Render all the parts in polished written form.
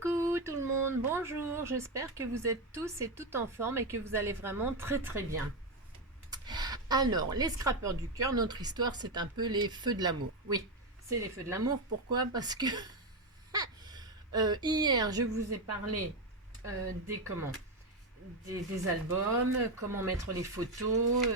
Coucou tout le monde, bonjour, j'espère que vous êtes tous et toutes en forme et que vous allez vraiment très bien. Alors, les scrappeurs du cœur, notre histoire c'est un peu les feux de l'amour. Oui, c'est les feux de l'amour, pourquoi? Parce que hier je vous ai parlé des albums, comment mettre les photos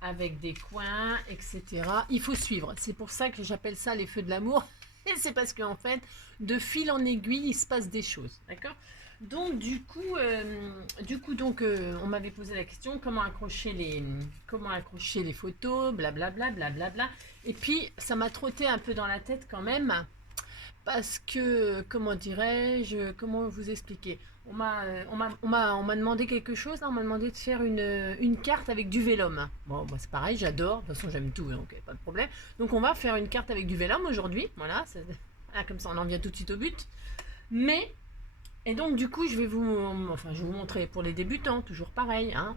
avec des coins, etc. Il faut suivre, c'est pour ça que j'appelle ça les feux de l'amour. Et c'est parce qu'en fait, de fil en aiguille, il se passe des choses, d'accord? Donc on m'avait posé la question comment accrocher les photos, blablabla, blablabla. Et puis, ça m'a trotté un peu dans la tête quand même, parce que, comment dirais-je, comment vous expliquer? On m'a demandé quelque chose, là, on m'a demandé de faire une carte avec du vélum. Bon, moi c'est pareil, j'adore, de toute façon j'aime tout, donc pas de problème. Donc on va faire une carte avec du vélum aujourd'hui, voilà, comme ça on en vient tout de suite au but. Mais, et donc du coup je vais vous montrer pour les débutants, toujours pareil, hein,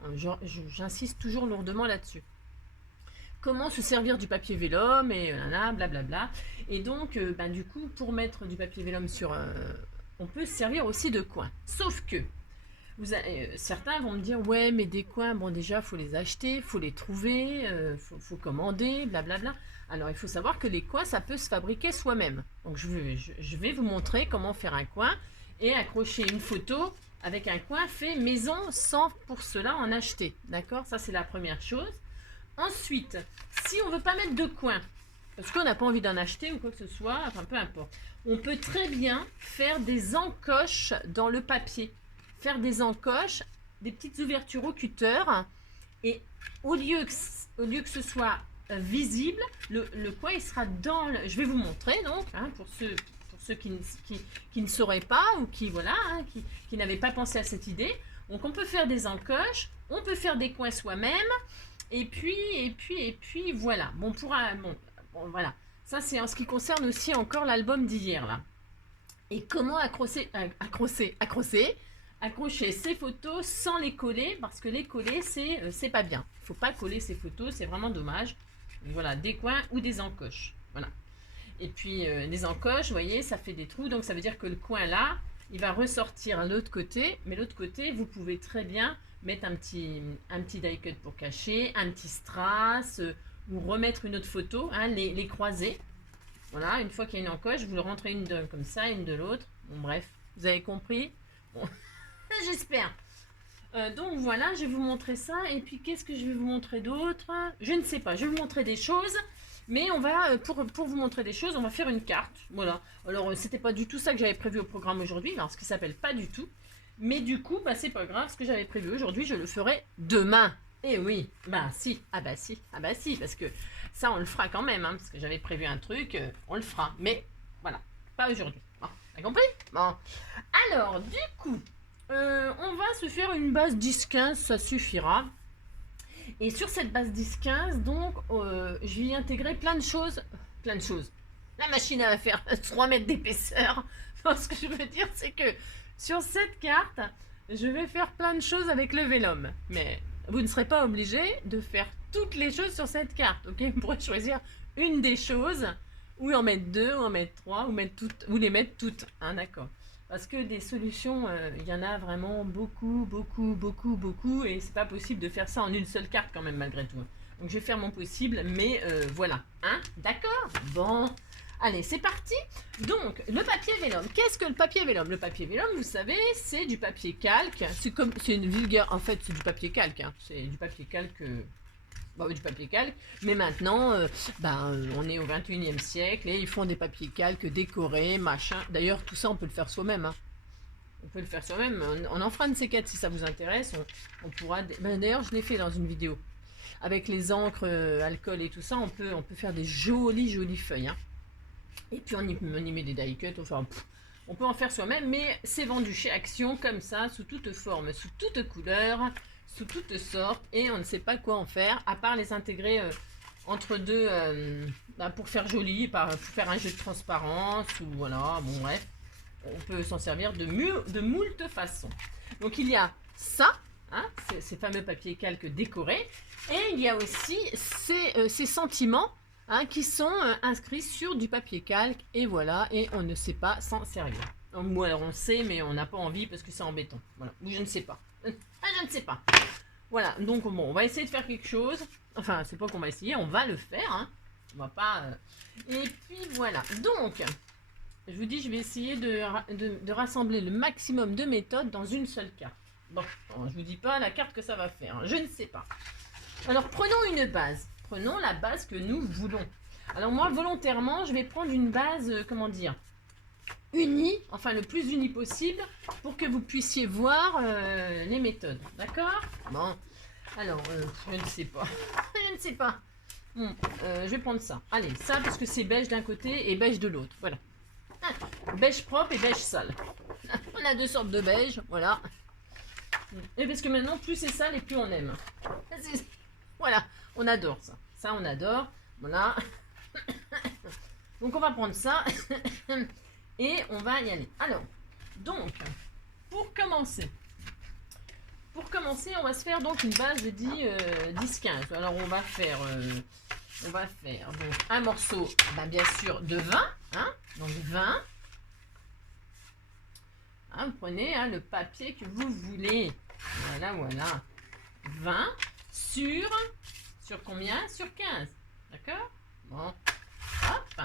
j'insiste toujours lourdement là-dessus. Comment se servir du papier vélum et blablabla. Et donc, du coup, pour mettre du papier vélum sur... on peut se servir aussi de coins. Sauf que, certains vont me dire, ouais, mais des coins, bon déjà, faut les acheter, faut les trouver, faut commander, blablabla. Alors, il faut savoir que les coins, ça peut se fabriquer soi-même. Donc, je vais vous montrer comment faire un coin et accrocher une photo avec un coin fait maison sans pour cela en acheter. D'accord? Ça, c'est la première chose. Ensuite, si on ne veut pas mettre de coin, parce qu'on n'a pas envie d'en acheter ou quoi que ce soit, enfin peu importe, on peut très bien faire des encoches dans le papier. Faire des encoches, des petites ouvertures au cutter, et au lieu que ce soit visible, le coin il sera dans le... Je vais vous montrer donc, hein, pour ceux qui ne sauraient pas ou qui, voilà, hein, qui n'avaient pas pensé à cette idée. Donc on peut faire des encoches, on peut faire des coins soi-même. Et puis, voilà. Bon, voilà. Ça, c'est en ce qui concerne aussi encore l'album d'hier, là. Et comment accrocher ces photos sans les coller, parce que les coller, c'est pas bien. Il faut pas coller ces photos, c'est vraiment dommage. Voilà, des coins ou des encoches. Voilà. Et puis, les encoches, vous voyez, ça fait des trous, donc ça veut dire que le coin là, il va ressortir à l'autre côté, mais l'autre côté, vous pouvez très bien mettre un petit die cut pour cacher, un petit strass, ou remettre une autre photo, hein, les croiser. Voilà, une fois qu'il y a une encoche, vous le rentrez une comme ça, une de l'autre. Bon, bref, vous avez compris? Bon, j'espère. Donc voilà, je vais vous montrer ça. Et puis, qu'est-ce que je vais vous montrer d'autre? Je ne sais pas, je vais vous montrer des choses. Mais on va, pour vous montrer des choses, on va faire une carte. Voilà. Alors, c'était pas du tout ça que j'avais prévu au programme aujourd'hui. Alors, ce qui s'appelle pas du tout. Mais du coup, c'est pas grave. Ce que j'avais prévu aujourd'hui, je le ferai demain. Eh oui, si. Ah bah si, parce que ça, on le fera quand même. Hein, parce que j'avais prévu un truc, on le fera. Mais voilà, pas aujourd'hui. Bon, t'as compris? Bon. Alors, du coup, on va se faire une base 10-15, ça suffira. Et sur cette base 10-15, donc, je vais y intégrer plein de choses. La machine à faire 3 mètres d'épaisseur. Ce que je veux dire, c'est que sur cette carte, je vais faire plein de choses avec le vélum. Mais vous ne serez pas obligé de faire toutes les choses sur cette carte. Ok, vous pourrez choisir une des choses, ou en mettre 2, ou en mettre 3, ou les mettre toutes. Hein, d'accord. Parce que des solutions, il y en a vraiment beaucoup, et c'est pas possible de faire ça en une seule carte quand même malgré tout. Donc je vais faire mon possible, mais voilà. Hein? D'accord? Bon, allez, c'est parti. Donc, le papier vélum. Qu'est-ce que le papier vélum? Le papier vélum, vous savez, c'est du papier calque. C'est une vulgaire, en fait, c'est du papier calque. Hein. C'est du papier calque... du papier calque, mais maintenant, on est au 21e siècle et ils font des papiers calques décorés, machin. D'ailleurs, tout ça, on peut le faire soi-même. Hein. On peut le faire soi-même. On en fera une C4 si ça vous intéresse. On pourra. D'ailleurs, je l'ai fait dans une vidéo. Avec les encres, alcool et tout ça, on peut faire des jolies feuilles. Hein. Et puis, on y met des die cuts. Enfin, on peut en faire soi-même, mais c'est vendu chez Action comme ça, sous toute forme, sous toute couleur. Sous toutes sortes, et on ne sait pas quoi en faire, à part les intégrer entre deux, pour faire joli, pour faire un jeu de transparence, ou voilà, bon bref, on peut s'en servir de moult façons. Donc il y a ça, hein, ces fameux papiers calques décorés, et il y a aussi ces sentiments hein, qui sont inscrits sur du papier calque. Et voilà, et on ne sait pas s'en servir. Ou alors on sait, mais on n'a pas envie parce que c'est embêtant. Voilà, ou je ne sais pas. Ah, je ne sais pas. Voilà, donc bon, on va essayer de faire quelque chose. Enfin, c'est pas qu'on va essayer, on va le faire. Hein. On va pas... Et puis voilà, donc... Je vous dis, je vais essayer de rassembler le maximum de méthodes dans une seule carte. Bon, je vous dis pas la carte que ça va faire, hein, je ne sais pas. Alors, prenons une base. Prenons la base que nous voulons. Alors moi, volontairement, je vais prendre une base, comment dire, unie, enfin le plus unie possible, pour que vous puissiez voir les méthodes. D'accord? Bon, alors, je ne sais pas. Je ne sais pas. Bon, je vais prendre ça. Allez, ça, parce que c'est beige d'un côté et beige de l'autre. Voilà. Beige propre et beige sale. On a deux sortes de beige, voilà. Et parce que maintenant, plus c'est sale et plus on aime. Voilà, on adore ça. Ça, on adore. Voilà. Donc, on va prendre ça. Et on va y aller. Alors, donc, pour commencer, on va se faire donc une base de 10-15. Alors, on va faire donc, un morceau, bien sûr, de 20. Hein, donc 20. Hein, vous prenez le papier que vous voulez. Voilà, voilà. 20 sur combien? Sur 15. D'accord? Bon. Hop.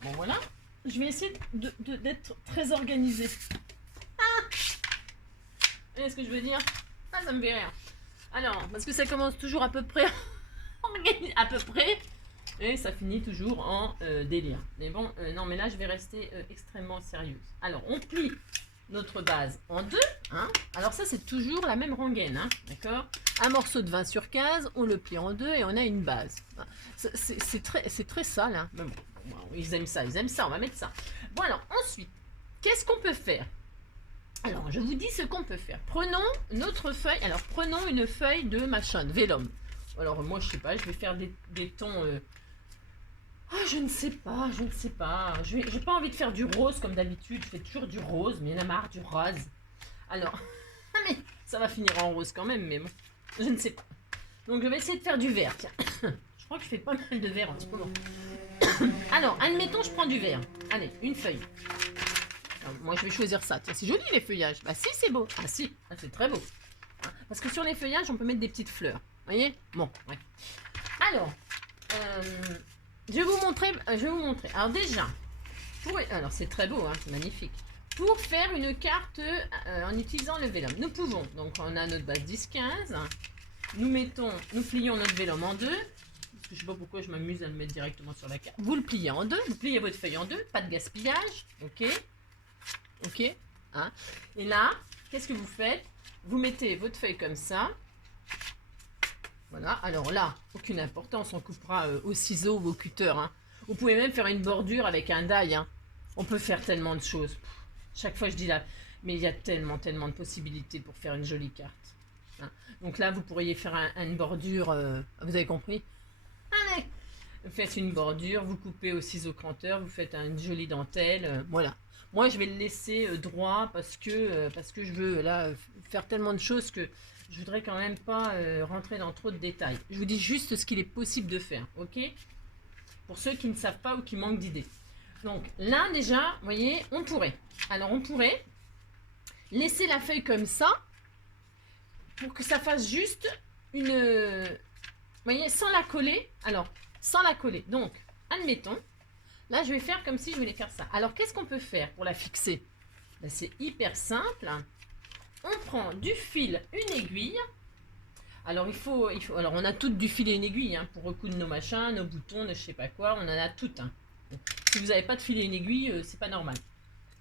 Bon, voilà. Je vais essayer d'être très organisée. Ah! Vous voyez ce que je veux dire? Ah, ça me fait rire. Alors, parce que ça commence toujours à peu près à peu près, et ça finit toujours en délire. Mais bon, non, mais là, je vais rester extrêmement sérieuse. Alors, on plie notre base en deux. Hein. Alors ça, c'est toujours la même rengaine. Hein, d'accord? Un morceau de 20 sur 15, on le plie en deux et on a une base. C'est très sale. Hein. Mais bon, ils aiment ça, on va mettre ça. Bon, alors, ensuite, qu'est-ce qu'on peut faire? Alors, je vous dis ce qu'on peut faire. Prenons notre feuille. Alors, prenons une feuille de machin, de vélum. Alors, moi, je sais pas, je vais faire des tons... je ne sais pas, je ne sais pas. J'ai pas envie de faire du rose comme d'habitude. Je fais toujours du rose, mais il y en a marre du rose. Alors, mais ça va finir en rose quand même, mais bon, je ne sais pas. Donc, je vais essayer de faire du vert, tiens. Je crois que je fais pas mal de vert en ce moment. Alors, admettons, je prends du vert. Allez, une feuille. Alors, moi, je vais choisir ça. Tiens, c'est joli les feuillages. Bah si, c'est beau. Ah si, c'est très beau. Parce que sur les feuillages, on peut mettre des petites fleurs. Vous voyez? Bon, ouais. Alors, je vais vous montrer. Alors déjà, alors c'est très beau, hein, c'est magnifique. Pour faire une carte en utilisant le vélum, nous pouvons, donc on a notre base 10-15, nous plions notre vélum en deux. Parce que je sais pas pourquoi je m'amuse à le mettre directement sur la carte. Vous le pliez en deux, vous pliez votre feuille en deux, pas de gaspillage, ok? Ok, hein? Et là, qu'est-ce que vous faites? Vous mettez votre feuille comme ça. Voilà, alors là, aucune importance, on coupera au ciseau ou au cutter. Hein. Vous pouvez même faire une bordure avec un die. Hein. On peut faire tellement de choses. Chaque fois, je dis là, mais il y a tellement de possibilités pour faire une jolie carte. Hein. Donc là, vous pourriez faire une bordure, vous avez compris? Allez, vous faites une bordure, vous coupez au ciseau cranteur, vous faites une jolie dentelle, voilà. Moi, je vais le laisser droit parce que je veux là faire tellement de choses que je voudrais quand même pas rentrer dans trop de détails. Je vous dis juste ce qu'il est possible de faire, ok? Pour ceux qui ne savent pas ou qui manquent d'idées. Donc là, déjà, vous voyez, on pourrait. Alors, on pourrait laisser la feuille comme ça pour que ça fasse juste une... vous voyez, sans la coller. Alors, sans la coller. Donc, admettons, là, je vais faire comme si je voulais faire ça. Alors, qu'est-ce qu'on peut faire pour la fixer? Ben, c'est hyper simple. On prend du fil, une aiguille. Alors, alors, on a toutes du fil et une aiguille hein, pour recoudre nos machins, nos boutons, je sais pas quoi. On en a toutes. Hein. Si vous n'avez pas de fil et une aiguille, c'est pas normal.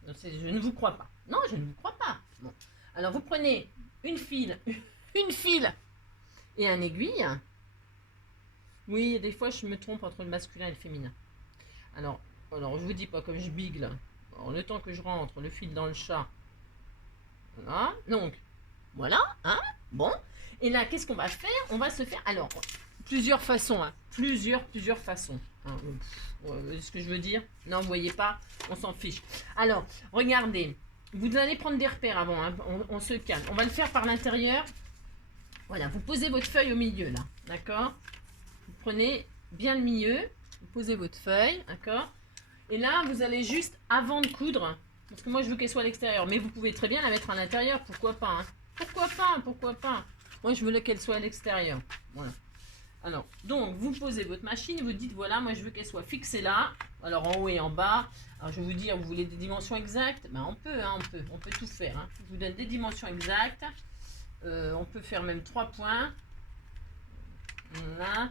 Donc, je ne vous crois pas. Non, je ne vous crois pas. Bon. Alors, vous prenez une fil et un aiguille. Oui, des fois, je me trompe entre le masculin et le féminin. Alors je vous dis pas comme je bigle. Alors, le temps que je rentre le fil dans le chat. Voilà. Donc, voilà. Hein, bon. Et là, qu'est-ce qu'on va faire? On va se faire... Alors, plusieurs façons. Hein, plusieurs façons. Hein, ce que je veux dire? Non, vous voyez pas? On s'en fiche. Alors, regardez. Vous allez prendre des repères avant. Hein, on se calme. On va le faire par l'intérieur. Voilà. Vous posez votre feuille au milieu, là. D'accord? Vous prenez bien le milieu, vous posez votre feuille, d'accord? Et là, vous allez juste, avant de coudre, parce que moi je veux qu'elle soit à l'extérieur, mais vous pouvez très bien la mettre à l'intérieur, pourquoi pas, hein? Pourquoi pas, pourquoi pas? Moi je veux qu'elle soit à l'extérieur, voilà. Alors, donc, vous posez votre machine, vous dites, voilà, moi je veux qu'elle soit fixée là, alors en haut et en bas. Alors, je vais vous dire, vous voulez des dimensions exactes? Ben, on peut, hein, on peut tout faire, hein. Je vous donne des dimensions exactes. On peut faire même 3 points. Voilà.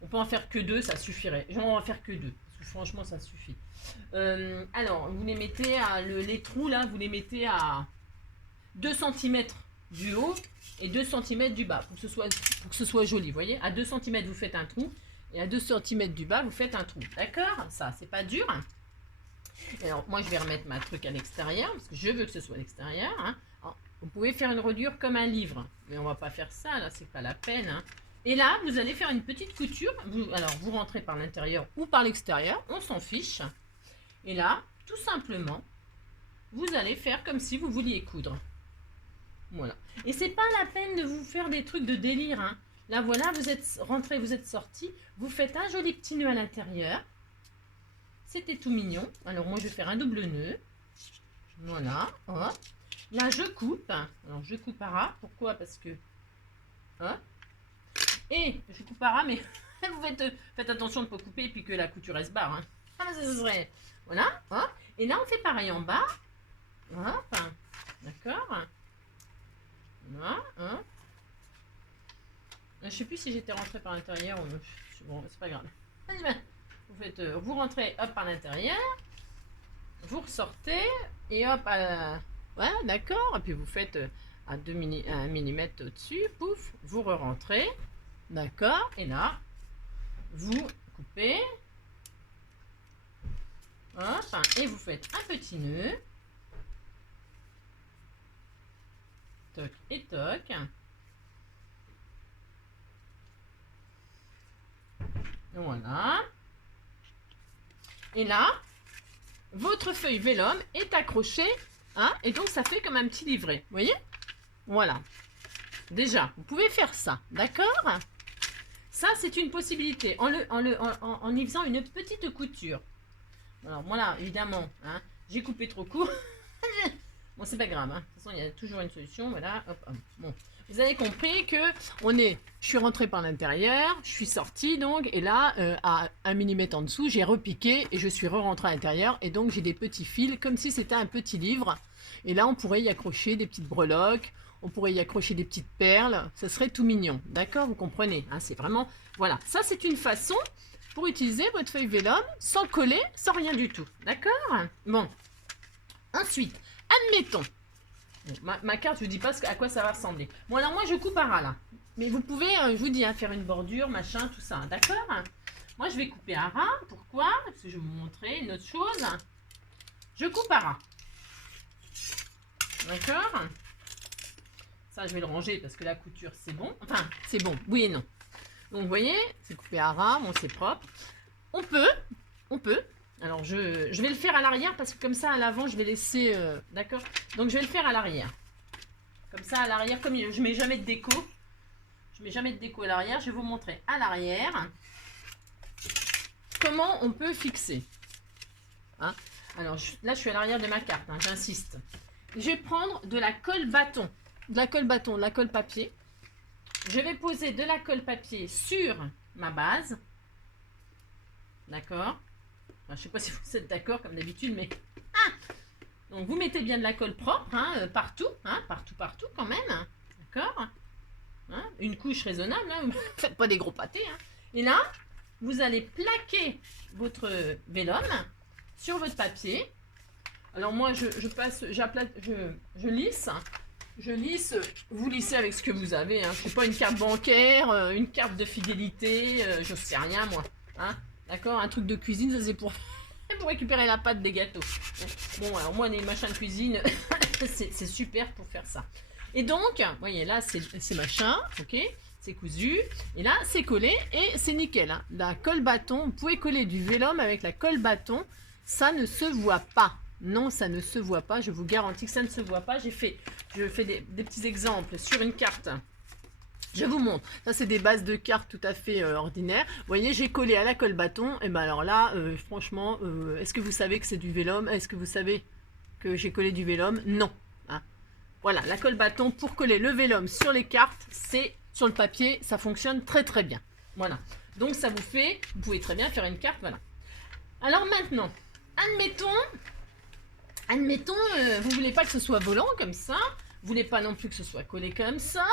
On peut en faire que 2, ça suffirait. J'en vais en faire que 2, parce que franchement, ça suffit. Alors, vous les mettez à, les trous là, vous les mettez à 2 cm du haut et 2 cm du bas, pour que ce soit joli, vous voyez. À 2 cm, vous faites un trou, et à 2 cm du bas, vous faites un trou. D'accord? Ça, c'est pas dur. Alors, moi, je vais remettre ma truc à l'extérieur, parce que je veux que ce soit à l'extérieur, hein. Alors, vous pouvez faire une rodure comme un livre, mais on va pas faire ça, là, c'est pas la peine, hein. Et là, vous allez faire une petite couture. Alors, vous rentrez par l'intérieur ou par l'extérieur, on s'en fiche. Et là, tout simplement, vous allez faire comme si vous vouliez coudre. Voilà. Et c'est pas la peine de vous faire des trucs de délire, hein. Là, voilà, vous êtes rentré, vous êtes sorti. Vous faites un joli petit nœud à l'intérieur. C'était tout mignon. Alors, moi, je vais faire un double nœud. Voilà. Hop. Là, je coupe. Alors, je coupe à ras. Pourquoi? Parce que... Hop. Et je coupe à ras, mais vous faites attention de ne pas couper et puis que la couture, elle se barre, hein. Ah, ça serait... Voilà. Hop. Et là, on fait pareil en bas. Hop. D'accord. Voilà. Hop. Je sais plus si j'étais rentrée par l'intérieur ou... Bon, c'est pas grave. Vous faites, vous rentrez hop par l'intérieur, vous ressortez et hop à la... Ouais, d'accord. Et puis vous faites à 1 mm au-dessus, pouf, vous re-rentrez, d'accord. Et là, vous coupez, hop, et vous faites un petit nœud, toc et toc. Voilà. Et là, votre feuille vélum est accrochée, hein, et donc ça fait comme un petit livret, vous voyez? Voilà. Déjà, vous pouvez faire ça, d'accord? Ça, c'est une possibilité, en y faisant une petite couture. Alors, voilà, évidemment, hein, j'ai coupé trop court. Bon, c'est pas grave, hein. De toute façon, il y a toujours une solution, voilà, hop, hop. Bon. Vous avez compris que je suis rentrée par l'intérieur, je suis sortie donc, et là, à 1 mm en dessous, j'ai repiqué et je suis re-rentrée à l'intérieur, et donc j'ai des petits fils, comme si c'était un petit livre. Et là, on pourrait y accrocher des petites breloques, on pourrait y accrocher des petites perles, ça serait tout mignon, d'accord? Vous comprenez, hein, c'est vraiment, voilà, ça c'est une façon pour utiliser votre feuille vélum sans coller, sans rien du tout, d'accord? Bon, ensuite, admettons, ma carte, je vous dis pas à quoi ça va ressembler. Bon, alors moi, je coupe à ras, là. Mais vous pouvez, je vous dis, hein, faire une bordure, machin, tout ça, d'accord? Moi, je vais couper à ras. Pourquoi? Parce que je vais vous montrer une autre chose. Je coupe à ras. D'accord? Ça, je vais le ranger parce que la couture, c'est bon. Enfin, c'est bon, oui et non. Donc, vous voyez, c'est coupé à ras, bon, c'est propre. On peut. Alors, je vais le faire à l'arrière parce que comme ça, à l'avant, je vais laisser... d'accord? Donc, je vais le faire à l'arrière. Comme ça, à l'arrière, comme je mets jamais de déco. Je mets jamais de déco à l'arrière. Je vais vous montrer à l'arrière comment on peut fixer. Hein? Alors, là, je suis à l'arrière de ma carte, hein, j'insiste. Je vais prendre de la colle bâton. De la colle papier. Je vais poser de la colle papier sur ma base. D'accord? Enfin, je ne sais pas si vous êtes d'accord comme d'habitude, mais... Ah, donc, vous mettez bien de la colle propre, hein, partout quand même. Hein, d'accord? Hein, une couche raisonnable, hein, vous ne faites pas des gros pâtés. Hein. Et là, vous allez plaquer votre vélum sur votre papier. Alors, moi, je lisse. Je lisse, vous lissez avec ce que vous avez. Hein. Je ne sais pas, une carte bancaire, une carte de fidélité, je ne sais rien, moi. Hein. D'accord, un truc de cuisine, ça c'est pour récupérer la pâte des gâteaux. Bon, alors moi, les machins de cuisine, c'est super pour faire ça. Et donc, vous voyez, là, c'est machin, ok, c'est cousu. Et là, c'est collé et c'est nickel. Hein. La colle bâton, vous pouvez coller du vélum avec la colle bâton. Ça ne se voit pas. Non, ça ne se voit pas. Je vous garantis que ça ne se voit pas. Je fais des petits exemples sur une carte Je vous montre. Ça, c'est des bases de cartes tout à fait ordinaires. Vous voyez, j'ai collé à la colle bâton. Et ben alors là, franchement, est-ce que vous savez que c'est du vélum? Est-ce que vous savez que j'ai collé du vélum? Non. Hein. Voilà, la colle bâton pour coller le vélum sur les cartes, c'est sur le papier, ça fonctionne très très bien. Voilà. Donc ça vous fait, vous pouvez très bien faire une carte, voilà. Alors maintenant, admettons, vous voulez pas que ce soit volant comme ça, vous voulez pas non plus que ce soit collé comme ça.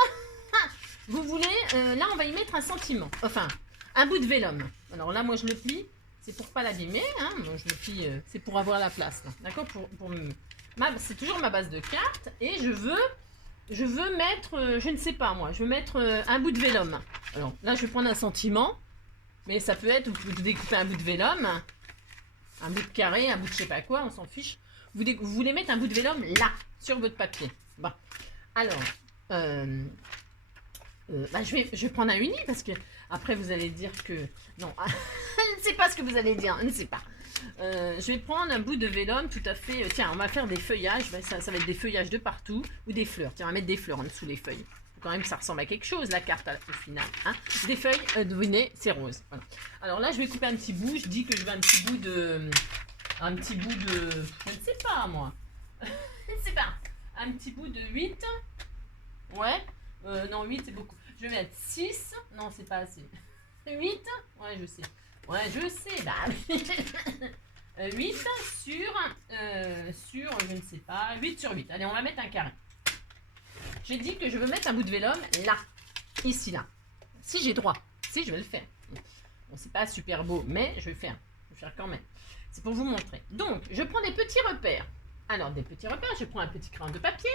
Vous voulez, là on va y mettre un sentiment, enfin un bout de vélum. Alors là moi je le plie, c'est pour pas l'abîmer, hein. Moi, je le plie, c'est pour avoir la place, d'accord, c'est toujours ma base de cartes et je veux mettre, je ne sais pas moi, je veux mettre un bout de vélum. Alors là je vais prendre un sentiment, mais ça peut être, vous découpez un bout de vélum, un bout de carré, un bout de je sais pas quoi, on s'en fiche. Vous voulez mettre un bout de vélum là, sur votre papier. Bon, alors, je vais prendre un uni parce que après vous allez dire que non, je ne sais pas ce que vous allez dire, je ne sais pas. Je vais prendre un bout de vélum tout à fait. Tiens, on va faire des feuillages. Ça va être des feuillages de partout ou des fleurs. Tiens, on va mettre des fleurs en dessous les feuilles. Faut quand même que ça ressemble à quelque chose la carte au final. Hein. Des feuilles, devinez, c'est rose. Voilà. Alors là, je vais couper un petit bout. Je dis que je veux un petit bout de, je ne sais pas moi. Je ne sais pas. Un petit bout de 8. Ouais. Non, 8 c'est beaucoup. Je vais mettre 6. Non, c'est pas assez. 8. Ouais, je sais. Ouais, je sais. Bah, 8 sur, je ne sais pas, 8 sur 8. Allez, on va mettre un carré. J'ai dit que je veux mettre un bout de vélum là. Ici, là. Si j'ai droit. Si, je vais le faire. Bon, c'est pas super beau, mais je vais le faire. Je vais le faire quand même. C'est pour vous montrer. Donc, je prends des petits repères. Alors, des petits repères, je prends un petit crayon de papier.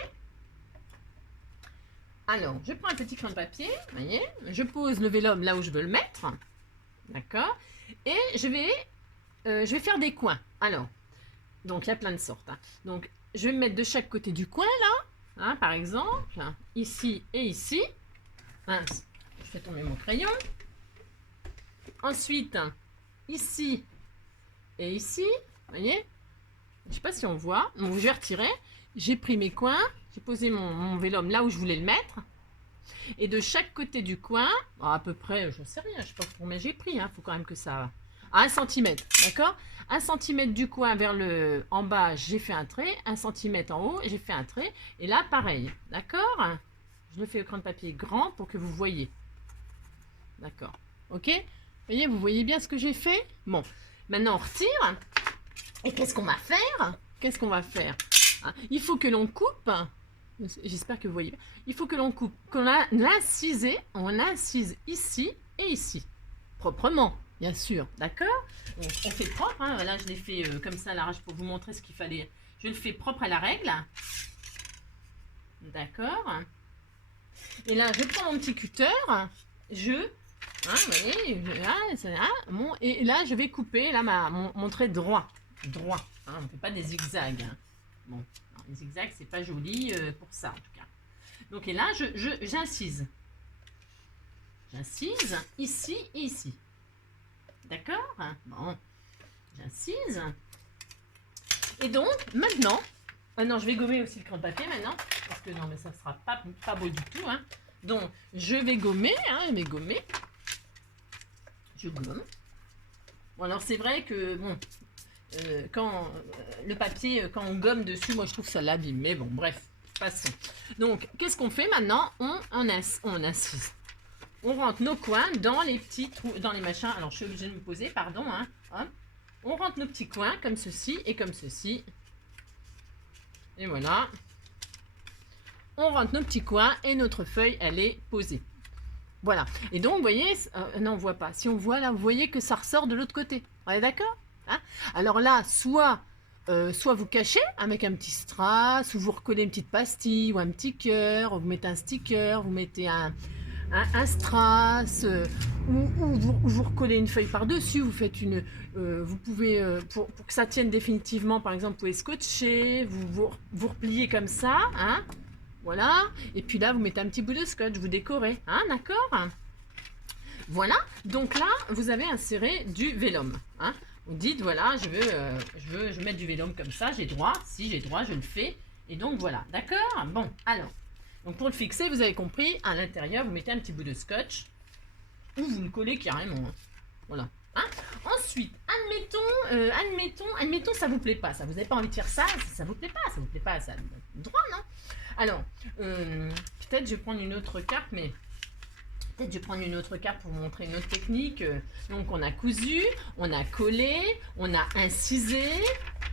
Alors, je prends un petit crayon de papier, vous voyez, je pose le vélum là où je veux le mettre, d'accord, et je vais faire des coins. Alors, donc il y a plein de sortes. Hein. Donc, je vais me mettre de chaque côté du coin là, hein, par exemple, ici et ici. Hein, je fais tomber mon crayon. Ensuite, ici et ici, vous voyez, je ne sais pas si on voit, donc je vais retirer. J'ai pris mes coins, j'ai posé mon vélum là où je voulais le mettre. Et de chaque côté du coin, à peu près, je ne sais rien, je ne sais pas combien j'ai pris, il faut quand même que ça... À 1 cm, d'accord, 1 cm du coin vers le... En bas, j'ai fait un trait, 1 cm en haut, j'ai fait un trait. Et là, pareil, d'accord. Je le fais au crayon de papier grand pour que vous voyez. D'accord, ok. Vous voyez bien ce que j'ai fait? Bon, maintenant on retire. Et qu'est-ce qu'on va faire? Qu'est-ce qu'on va faire? Il faut que l'on coupe, j'espère que vous voyez, il faut que l'on coupe, qu'on incise ici et ici, proprement, bien sûr, d'accord? On fait propre, hein, là je l'ai fait comme ça à l'arrache pour vous montrer ce qu'il fallait, je le fais propre à la règle, d'accord? Et là je prends mon petit cutter, vous voyez, et là je vais couper là, mon trait droit, hein, on ne fait pas des zigzags, hein. Bon, les zigzags, c'est pas joli pour ça, en tout cas. Donc, et là, j'incise. J'incise ici et ici. D'accord? Bon, j'incise. Et donc, maintenant... Ah non, je vais gommer aussi le crayon de papier maintenant. Parce que non, mais ça ne sera pas beau du tout. Hein. Donc, je vais gommer. Je gomme. Bon, alors, c'est vrai que... Bon... quand le papier, quand on gomme dessus, moi je trouve ça l'abîme. Mais bon, bref, passons. Donc, qu'est-ce qu'on fait maintenant? On incise. On rentre nos coins dans les petits trous, dans les machins. Alors, je suis obligée de me poser, pardon. Hein. Hop. On rentre nos petits coins comme ceci et comme ceci. Et voilà. On rentre nos petits coins et notre feuille, elle est posée. Voilà. Et donc, vous voyez, non, on ne voit pas. Si on voit là, vous voyez que ça ressort de l'autre côté. On est d'accord? Hein? Alors là, soit vous cachez avec un petit strass, ou vous recollez une petite pastille, ou un petit cœur, vous mettez un sticker, vous mettez un strass, ou vous recollez une feuille par-dessus, vous faites une... vous pouvez, pour que ça tienne définitivement, par exemple, vous pouvez scotcher, vous repliez comme ça, hein? Voilà, et puis là, vous mettez un petit bout de scotch, vous décorez, hein, d'accord? Voilà, donc là, vous avez inséré du vélum, hein? Vous dites, voilà, je veux mettre du vélum comme ça, j'ai droit, si j'ai droit, je le fais. Et donc, voilà, d'accord? Bon, alors, Donc pour le fixer, vous avez compris, à l'intérieur, vous mettez un petit bout de scotch ou vous le collez carrément. Hein. Voilà. Hein? Ensuite, admettons, ça vous plaît pas, ça vous avez pas envie de faire ça, ça vous plaît pas, ça droit, non? Alors, peut-être je vais prendre une autre carte, mais peut-être je vais prendre une autre carte pour vous montrer une autre technique. Donc on a cousu, on a collé, on a incisé.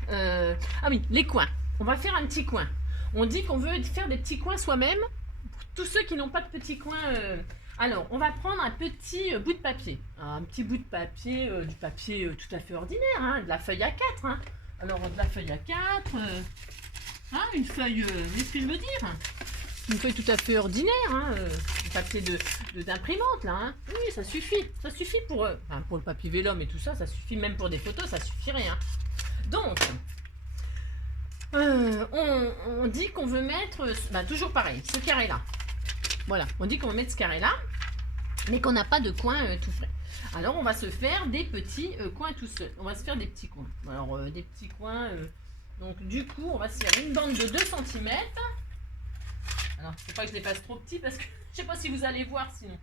Ah oui, les coins. On va faire un petit coin. On dit qu'on veut faire des petits coins soi-même. Pour tous ceux qui n'ont pas de petits coins. Alors, on va prendre un petit bout de papier. Un petit bout de papier, du papier tout à fait ordinaire, hein, de la feuille A4. Hein. Alors, de la feuille A4, hein, une feuille, qu'est-ce que je veux dire? Une feuille tout à fait ordinaire, hein, du papier d'imprimante, là. Hein. Oui, ça suffit pour le papier vélum et tout ça, ça suffit même pour des photos, ça suffirait. Hein. Donc, on dit qu'on veut mettre, toujours pareil, ce carré-là. Voilà, on dit qu'on va mettre ce carré-là, mais qu'on n'a pas de coin tout frais. Alors, on va se faire des petits coins tout seuls. On va se faire des petits coins. Alors, des petits coins, donc du coup, on va se faire une bande de 2 cm. Alors, il ne faut pas que je les fasse trop petits parce que je ne sais pas si vous allez voir sinon.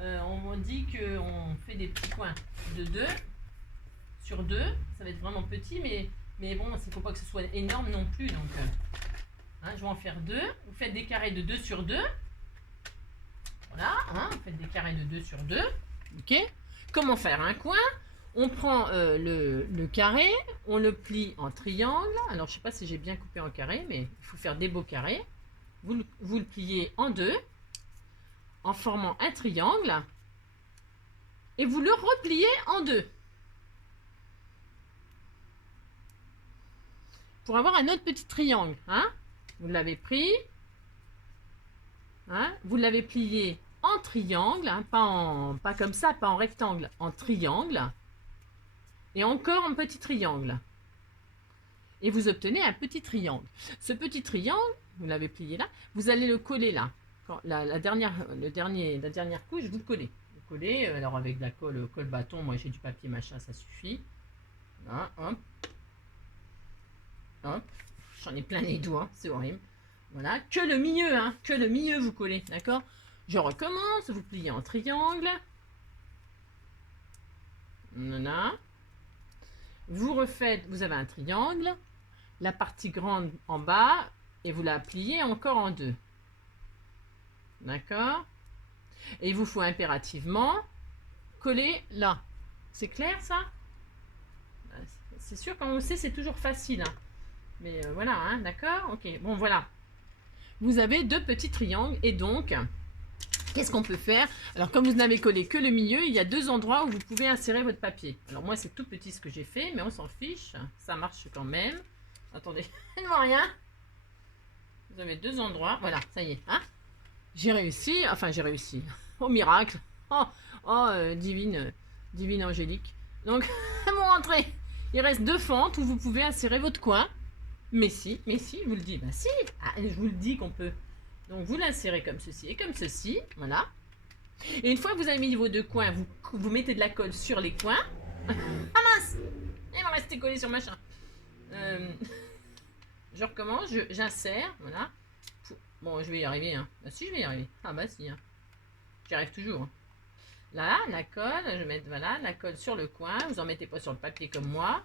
On dit qu'on fait des petits coins de 2 sur 2. Ça va être vraiment petit, mais bon, il ne faut pas que ce soit énorme non plus. Donc, je vais en faire 2. Vous faites des carrés de 2 sur 2. Voilà, vous faites des carrés de 2 sur 2. Ok. Comment faire un coin? On prend le carré, on le plie en triangle. Alors, je ne sais pas si j'ai bien coupé en carré, mais il faut faire des beaux carrés. Vous le pliez en 2 en formant un triangle et vous le repliez en 2 pour avoir un autre petit triangle. Hein? Vous l'avez pris, hein? Vous l'avez plié en triangle, hein? Pas comme ça, pas en rectangle, en triangle et encore un petit triangle. Et vous obtenez un petit triangle. Ce petit triangle, vous l'avez plié là, vous allez le coller là. Quand la dernière couche, vous le collez. Vous collez, alors avec de la colle bâton, moi j'ai du papier machin, ça suffit. Là, hop. Hop. J'en ai plein les doigts, c'est horrible. Voilà, que le milieu, hein, que le milieu vous collez, d'accord? Je recommence, vous pliez en triangle. Voilà. Vous refaites, vous avez un triangle, la partie grande en bas, et vous la pliez encore en 2. D'accord? Et il vous faut impérativement coller là. C'est clair ça? C'est sûr, quand on sait, c'est toujours facile. Hein. Mais voilà, hein, d'accord? Ok, bon voilà. Vous avez 2 petits triangles, et donc, qu'est-ce qu'on peut faire? Alors, comme vous n'avez collé que le milieu, il y a 2 endroits où vous pouvez insérer votre papier. Alors, moi, c'est tout petit ce que j'ai fait, mais on s'en fiche. Ça marche quand même. Attendez, je ne vois rien. Vous avez 2 endroits. Voilà, ça y est. Hein, j'ai réussi. Enfin, j'ai réussi. Oh, miracle. Divine Angélique. Donc, mon rentrée. Il reste 2 fentes où vous pouvez insérer votre coin. Mais si, je vous le dis. Bah si, je vous le dis qu'on peut. Donc, vous l'insérez comme ceci et comme ceci. Voilà. Et une fois que vous avez mis vos 2 coins, vous mettez de la colle sur les coins. Ah mince! Il va rester collé sur machin. Je recommence, j'insère, voilà. Bon, je vais y arriver, hein. Bah si, je vais y arriver. Ah bah si, hein. J'y arrive toujours. Hein. Là, la colle, je vais mettre, voilà, la colle sur le coin. Vous en mettez pas sur le papier comme moi.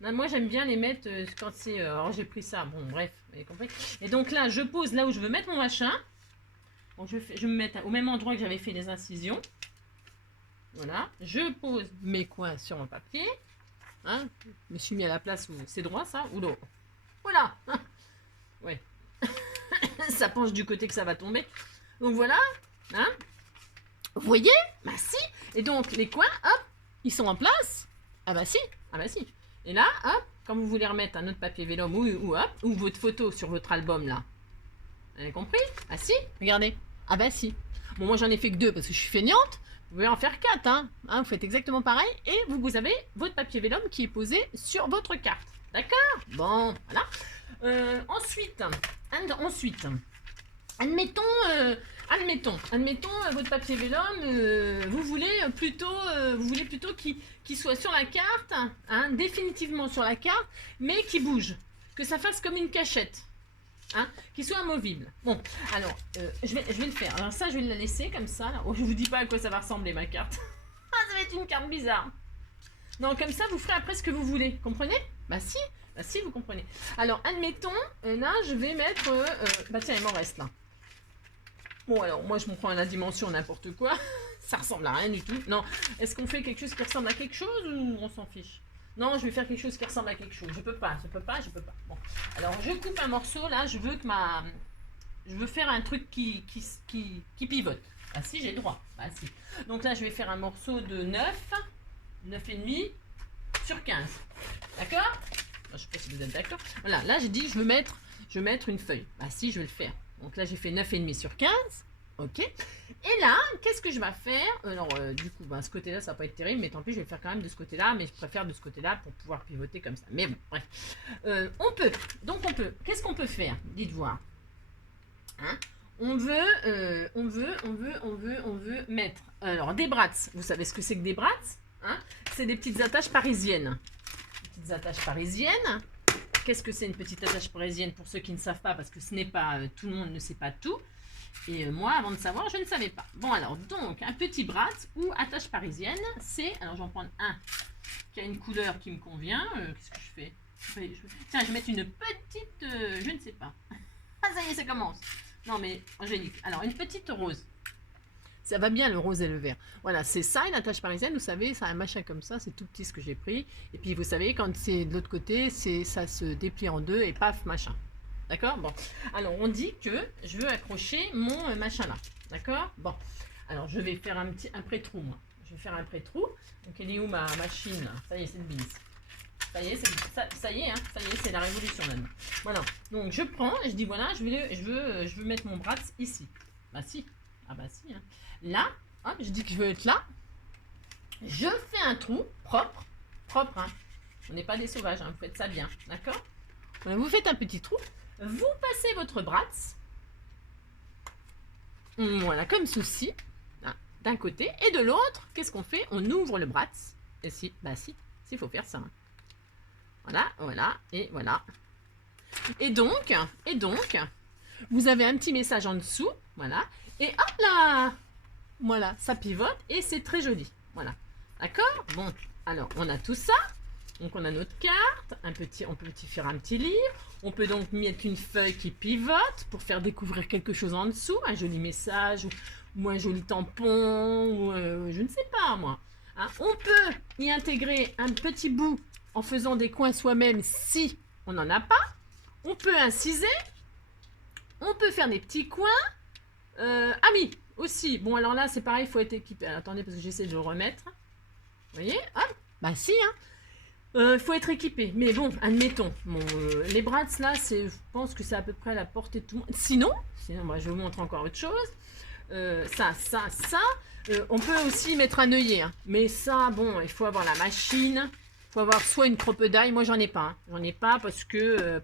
Non, moi, j'aime bien les mettre quand c'est... alors, j'ai pris ça, bon, bref, vous avez compris. Et donc là, je pose là où je veux mettre mon machin. Bon, je vais me mettre au même endroit que j'avais fait les incisions. Voilà, je pose mes coins sur mon papier. Hein, je me suis mis à la place où c'est droit, ça, ou l'autre. Voilà. Ouais. Ça penche du côté que ça va tomber. Donc voilà. Hein. Vous voyez? Bah si. Et donc les coins, hop, ils sont en place. Ah bah si. Ah bah si. Et là, hop, quand vous voulez remettre un autre papier vélum ou votre photo sur votre album là. Vous avez compris? Ah si. Regardez. Ah bah si. Bon, moi j'en ai fait que 2 parce que je suis feignante. Vous pouvez en faire 4. Hein. Vous faites exactement pareil. Et vous avez votre papier vélum qui est posé sur votre carte. D'accord? Bon, voilà. Ensuite, admettons, votre papier vélum, vous voulez plutôt qu'il soit sur la carte, hein, définitivement sur la carte, mais qui bouge, que ça fasse comme une cachette. hein, qui soit amovible. Bon, alors, je vais le faire. Alors ça, je vais la laisser comme ça. Là. Oh, je vous dis pas à quoi ça va ressembler, ma carte. Ah, ça va être une carte bizarre. Non, comme ça, vous ferez après ce que vous voulez. Comprenez? Bah si, vous comprenez. Alors, admettons, là, je vais mettre... bah tiens, il m'en reste là. Bon, alors, moi, je me prends à la dimension n'importe quoi. Ça ressemble à rien du tout. Non, est-ce qu'on fait quelque chose qui ressemble à quelque chose ou on s'en fiche? Non, je vais faire quelque chose qui ressemble à quelque chose. Je peux pas. Bon, alors, je coupe un morceau, là. Je veux faire un truc qui pivote. Ah si, j'ai le droit. Ah si. Donc là, je vais faire un morceau de 9,5 sur 15. D'accord? Je ne sais pas si vous êtes d'accord. Voilà, là j'ai dit je veux mettre une feuille. Ah si, je vais le faire. Donc là j'ai fait 9,5 sur 15. Ok. Et là, qu'est-ce que je vais faire? Alors du coup, ce côté-là, ça va pas être terrible, mais tant pis, je vais le faire quand même de ce côté-là, mais je préfère de ce côté-là pour pouvoir pivoter comme ça. Mais bon, bref. On peut. Qu'est-ce qu'on peut faire? Dites voir. Hein? On veut mettre alors des brats. Vous savez ce que c'est que des brats? Hein? C'est des petites attaches parisiennes. Petites attaches parisiennes. Qu'est-ce que c'est une petite attache parisienne pour ceux qui ne savent pas? Parce que ce n'est pas tout le monde ne sait pas tout. Et moi, avant de savoir, je ne savais pas. Bon alors, donc un petit brat ou attache parisienne, c'est alors j'en prends un qui a une couleur qui me convient. Qu'est-ce que je fais? Tiens, je vais mettre une petite, je ne sais pas. Ah ça y est, ça commence. Non mais angélique. Alors une petite rose. Ça va bien le rose et le vert. Voilà, c'est ça une attache parisienne. Vous savez, c'est un machin comme ça. C'est tout petit ce que j'ai pris. Et puis vous savez, quand c'est de l'autre côté, ça se déplie en deux et paf, machin. D'accord? Bon. Alors on dit que je veux accrocher mon machin là. D'accord? Bon. Alors je vais faire un pré-trou moi. Je vais faire un pré-trou. Donc elle est où ma machine là? Ça y est, c'est le bise. Ça y est, c'est la révolution maintenant. Voilà. Donc je prends, je dis voilà, je veux mettre mon bras ici. Bah si. Ah bah si. Hein. Là, hop, je dis que je veux être là. Je fais un trou propre. Hein. On n'est pas des sauvages, hein, vous faites ça bien, d'accord? Voilà, vous faites un petit trou. Vous passez votre bras. Voilà, comme ceci. D'un côté. Et de l'autre, qu'est-ce qu'on fait? On ouvre le bras. Et si, bah si, il faut faire ça. Hein. Voilà, et voilà. Et donc, vous avez un petit message en dessous, voilà. Et hop là! Voilà, ça pivote et c'est très joli. Voilà. D'accord? Bon, alors on a tout ça. Donc on a notre carte, on peut faire un petit livre. On peut donc mettre une feuille qui pivote pour faire découvrir quelque chose en dessous, un joli message ou un joli tampon ou je ne sais pas moi. Hein? On peut y intégrer un petit bout en faisant des coins soi-même si on n'en a pas. On peut inciser. On peut faire des petits coins. Ah oui, aussi. Bon, alors là, c'est pareil, il faut être équipé. Alors, attendez, parce que j'essaie de le remettre. Vous voyez? Hop. Bah si, hein. Faut être équipé. Mais bon, admettons. Bon, les brats, là, je pense que c'est à peu près à la portée de tout le monde. Sinon moi, je vais vous montrer encore autre chose. Ça. On peut aussi mettre un œillet. Hein. Mais ça, bon, il faut avoir la machine. Il faut avoir soit une crocodile. Moi, j'en ai pas. Hein. J'en ai pas parce que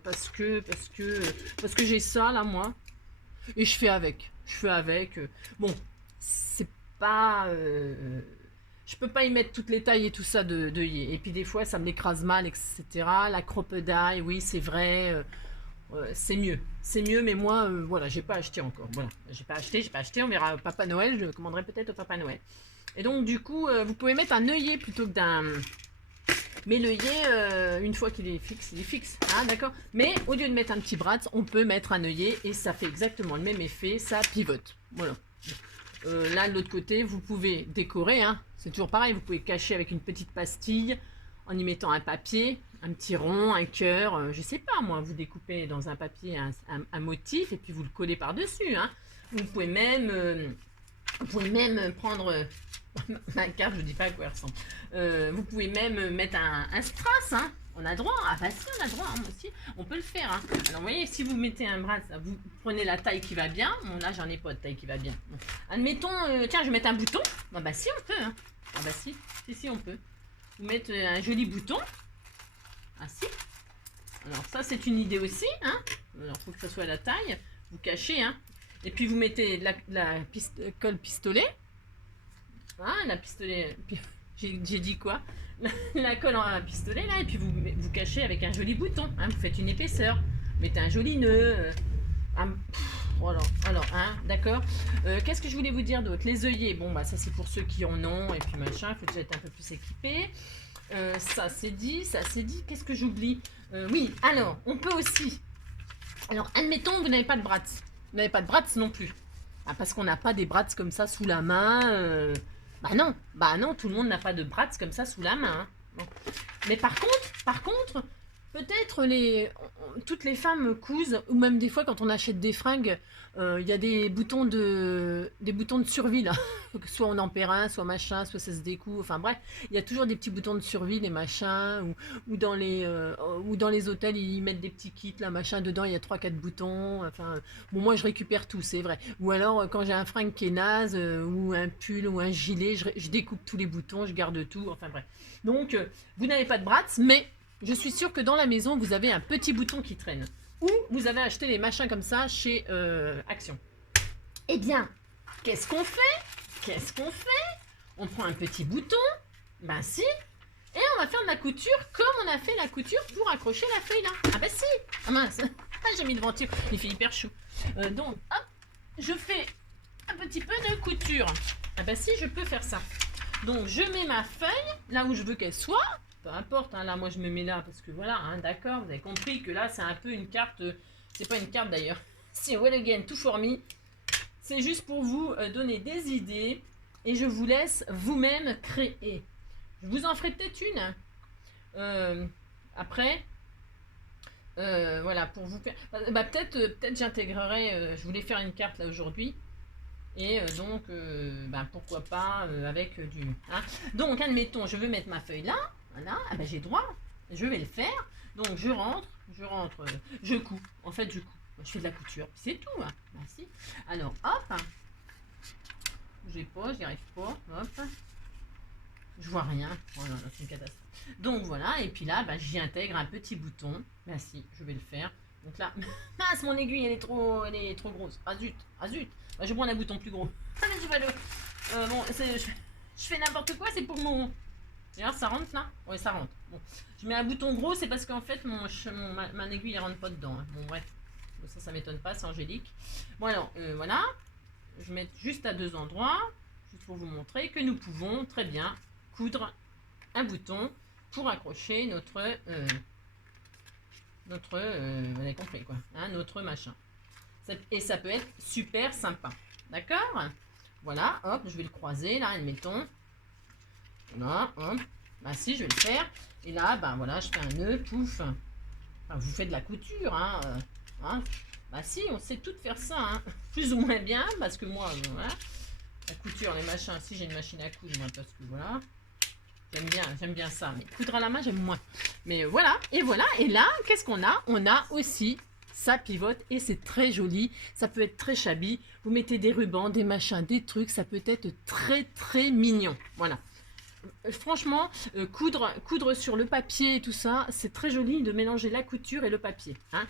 j'ai ça, là, moi. Et je fais avec. Bon, c'est pas... je peux pas y mettre toutes les tailles et tout ça d'œillet. Et puis des fois, ça m'écrase mal, etc. La crocodile, oui, c'est vrai. C'est mieux. Mais moi, voilà, j'ai pas acheté encore. Voilà, j'ai pas acheté. On verra Papa Noël. Je commanderai peut-être au Papa Noël. Et donc, du coup, vous pouvez mettre un œillet plutôt que d'un... Mais l'œillet, une fois qu'il est fixe, il est fixe. Hein, d'accord? Mais au lieu de mettre un petit bras, on peut mettre un œillet et ça fait exactement le même effet. Ça pivote. Voilà. Là, de l'autre côté, vous pouvez décorer. Hein, c'est toujours pareil. Vous pouvez cacher avec une petite pastille en y mettant un papier, un petit rond, un cœur. Je sais pas, moi. Vous découpez dans un papier un motif et puis vous le collez par-dessus. Hein. Vous pouvez même prendre... ma carte, je dis pas à quoi elle ressemble. Vous pouvez même mettre un strass, hein. On a droit. Ah bah si, on a droit, hein, moi aussi. On peut le faire. Hein. Alors vous voyez, si vous mettez un bras, vous prenez la taille qui va bien. Bon là, j'en ai pas de taille qui va bien. Bon. Admettons, tiens, je vais mettre un bouton. Ah bah si, on peut. Hein. Ah bah si, on peut. Vous mettez un joli bouton. Ah si. Alors ça, c'est une idée aussi. Hein. Alors il faut que ça soit la taille. Vous cachez. Hein. Et puis vous mettez la colle pistolet. Ah, la pistolet. J'ai dit quoi? La colle en pistolet là, et puis vous cachez avec un joli bouton. Hein, vous faites une épaisseur. Mettez un joli nœud. Alors, hein, d'accord. Qu'est-ce que je voulais vous dire d'autre? Les œillets, bon, bah ça c'est pour ceux qui en ont, et puis machin, il faut déjà être un peu plus équipé. Ça c'est dit, ça c'est dit. Qu'est-ce que j'oublie? Oui, alors, on peut aussi... Alors, admettons, vous n'avez pas de brats. Vous n'avez pas de brats non plus. Ah, parce qu'on n'a pas des brats comme ça sous la main. Bah non, tout le monde n'a pas de brats comme ça sous la main. Hein. Bon. Mais par contre, peut-être toutes les femmes cousent, ou même des fois quand on achète des fringues, il y a des boutons de survie là, soit on en perd un, soit machin, soit ça se découd, enfin bref, il y a toujours des petits boutons de survie, des machins, ou dans les hôtels ils mettent des petits kits là, machin, dedans il y a 3-4 boutons, enfin bon moi je récupère tout, c'est vrai. Ou alors quand j'ai un fringue qui est naze, ou un pull, ou un gilet, je découpe tous les boutons, je garde tout, enfin bref. Donc vous n'avez pas de brats, mais je suis sûre que dans la maison, vous avez un petit bouton qui traîne. Ou vous avez acheté les machins comme ça chez Action. Eh bien, qu'est-ce qu'on fait? On prend un petit bouton, ben si, et on va faire de la couture comme on a fait la couture pour accrocher la feuille là. Ah ben si. Ah mince, j'ai mis devant venture, il fait hyper chou. Donc, hop, je fais un petit peu de couture. Ah ben si, je peux faire ça. Donc, je mets ma feuille là où je veux qu'elle soit. Peu importe, hein, là moi je me mets là parce que voilà, hein, d'accord, vous avez compris que là c'est un peu une carte, c'est pas une carte d'ailleurs, c'est Well Again Tout For Me, c'est juste pour vous donner des idées et je vous laisse vous-même créer. Je vous en ferai peut-être une après, voilà, pour vous faire, peut-être j'intégrerai, je voulais faire une carte là aujourd'hui. Et donc, pourquoi pas avec du... Hein. Donc, admettons, je veux mettre ma feuille là. Voilà, ah ben, j'ai droit. Je vais le faire. Donc, je rentre, je couds. En fait, je couds. Je fais de la couture. C'est tout. Hein. Merci. Alors, hop. J'y arrive pas. Hop. Je vois rien. Oh là là, c'est une catastrophe. Donc, voilà. Et puis là, j'y intègre un petit bouton. Merci, je vais le faire. Donc là, mince, mon aiguille, elle est trop grosse. Ah zut, je vais prendre un bouton plus gros. Allez, je vais le... bon, je fais n'importe quoi, c'est pour mon... D'ailleurs, ça rentre là? Ouais, ça rentre. Bon, je mets un bouton gros, c'est parce qu'en fait, ma aiguille, elle rentre pas dedans. Hein. Bon, bref. Bon, ça m'étonne pas, c'est angélique. Bon, alors, voilà. Je vais mettre juste à 2 endroits, juste pour vous montrer que nous pouvons très bien coudre un bouton pour accrocher notre... vous avez compris quoi, hein, notre machin. Et ça peut être super sympa. D'accord? Voilà, hop, je vais le croiser là, admettons. Voilà, hop. Bah si, je vais le faire. Et là, voilà, je fais un nœud, pouf. Enfin, vous faites de la couture, hein. Bah si, on sait tout faire ça, hein. Plus ou moins bien, parce que moi, voilà. La couture, les machins, si j'ai une machine à coudre, moi, parce que voilà. J'aime bien ça, mais coudre à la main, j'aime moins. Mais voilà, et là, qu'est-ce qu'on a? On a aussi, ça pivote, et c'est très joli, ça peut être très shabby, vous mettez des rubans, des machins, des trucs, ça peut être très très mignon, voilà. Franchement, coudre sur le papier et tout ça, c'est très joli de mélanger la couture et le papier, hein.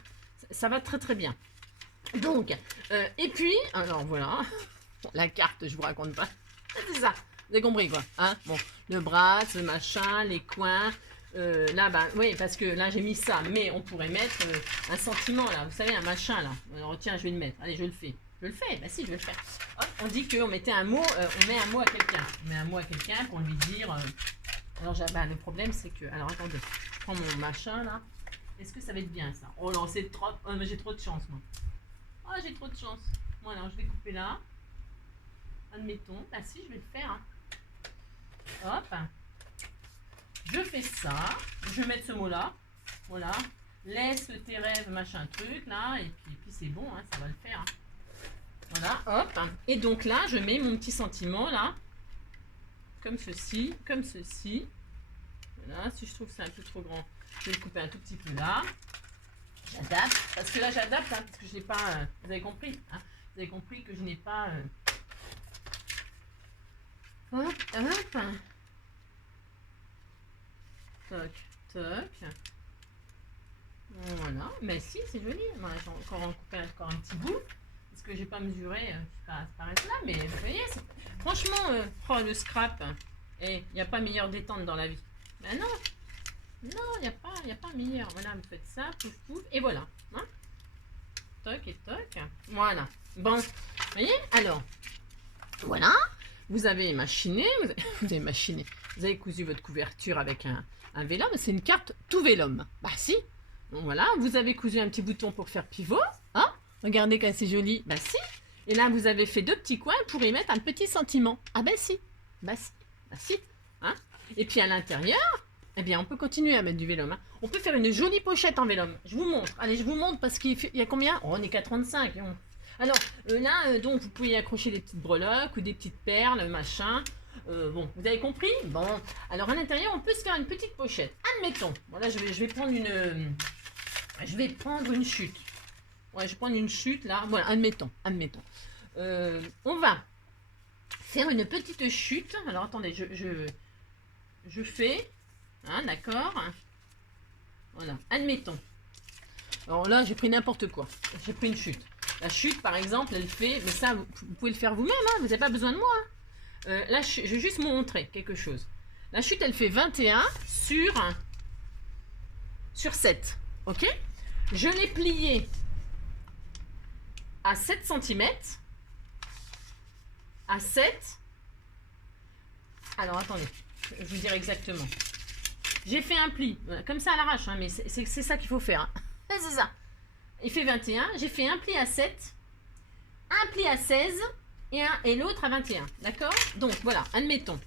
Ça va très très bien. Donc, et puis, alors voilà, la carte, je vous raconte pas, c'est ça. Vous avez compris quoi, hein? Bon, le bras, le machin, les coins. Là, oui, parce que là j'ai mis ça, mais on pourrait mettre un sentiment là, vous savez, un machin là. Alors tiens, je vais le mettre. Allez, je le fais. Bah si, je vais le faire. Hop, on dit qu'on mettait un mot, on met un mot à quelqu'un. On met un mot à quelqu'un pour lui dire. Alors, le problème c'est que. Alors attendez, je prends mon machin là. Est-ce que ça va être bien ça? Oh non, c'est trop. Mais j'ai trop de chance moi. Oh, j'ai trop de chance. Voilà, je vais couper là. Admettons. Bah si, je vais le faire. Hein. Hop, je fais ça, je vais mettre ce mot là, voilà, laisse tes rêves, machin truc là, et puis c'est bon, hein, ça va le faire. Hein. Voilà, hop, et donc là, je mets mon petit sentiment là, comme ceci, voilà, si je trouve que c'est un peu trop grand, je vais le couper un tout petit peu là, j'adapte, parce que là j'adapte, hein, parce que je n'ai pas, vous avez compris, hein, vous avez compris que je n'ai pas... Hop, hop. Toc, toc. Voilà. Mais si, c'est joli. Moi, j'ai encore un petit bout. Parce que j'ai pas mesuré. Ça s'arrête là. Mais vous voyez, franchement, le scrap. Il n'y a pas meilleure détente dans la vie. Ben non. Non, il n'y a pas meilleur. Voilà, vous faites ça, pouf, pouf. Et voilà. Hein. Toc, toc et toc. Voilà. Bon, vous voyez, alors, voilà. Vous avez machiné, vous avez cousu votre couverture avec un vélum. C'est une carte tout vélum. Bah si. Donc voilà, vous avez cousu un petit bouton pour faire pivot. Hein? Regardez comme c'est joli. Bah si. Et là, vous avez fait 2 petits coins pour y mettre un petit sentiment. Ah bah si. Bah si. Bah si. Hein? Et puis à l'intérieur, eh bien, on peut continuer à mettre du vélum. Hein. On peut faire une jolie pochette en vélum. Je vous montre. Allez, je vous montre parce qu'il y a combien? Oh, on est qu'à 35. Alors, là, donc, vous pouvez y accrocher des petites breloques ou des petites perles, machin. Bon, vous avez compris? Bon, alors à l'intérieur, on peut se faire une petite pochette. Admettons. Voilà, je vais prendre une... je vais prendre une chute. Ouais, je vais prendre une chute, là. Voilà, admettons. On va faire une petite chute. Alors, attendez, je fais... Hein, d'accord. Voilà, admettons. Alors là, j'ai pris n'importe quoi. J'ai pris une chute. La chute, par exemple, elle fait... Mais ça, vous pouvez le faire vous-même, hein, vous n'avez pas besoin de moi. Hein. Là, je vais juste vous montrer quelque chose. La chute, elle fait 21 sur 7. Ok? Je l'ai pliée à 7 cm. À 7. Alors, attendez. Je vous dirai exactement. J'ai fait un pli. Comme ça à l'arrache, hein, mais c'est ça qu'il faut faire. Hein. C'est ça. Il fait 21. J'ai fait un pli à 7. Un pli à 16. Et l'autre à 21. D'accord? Donc, voilà. Admettons.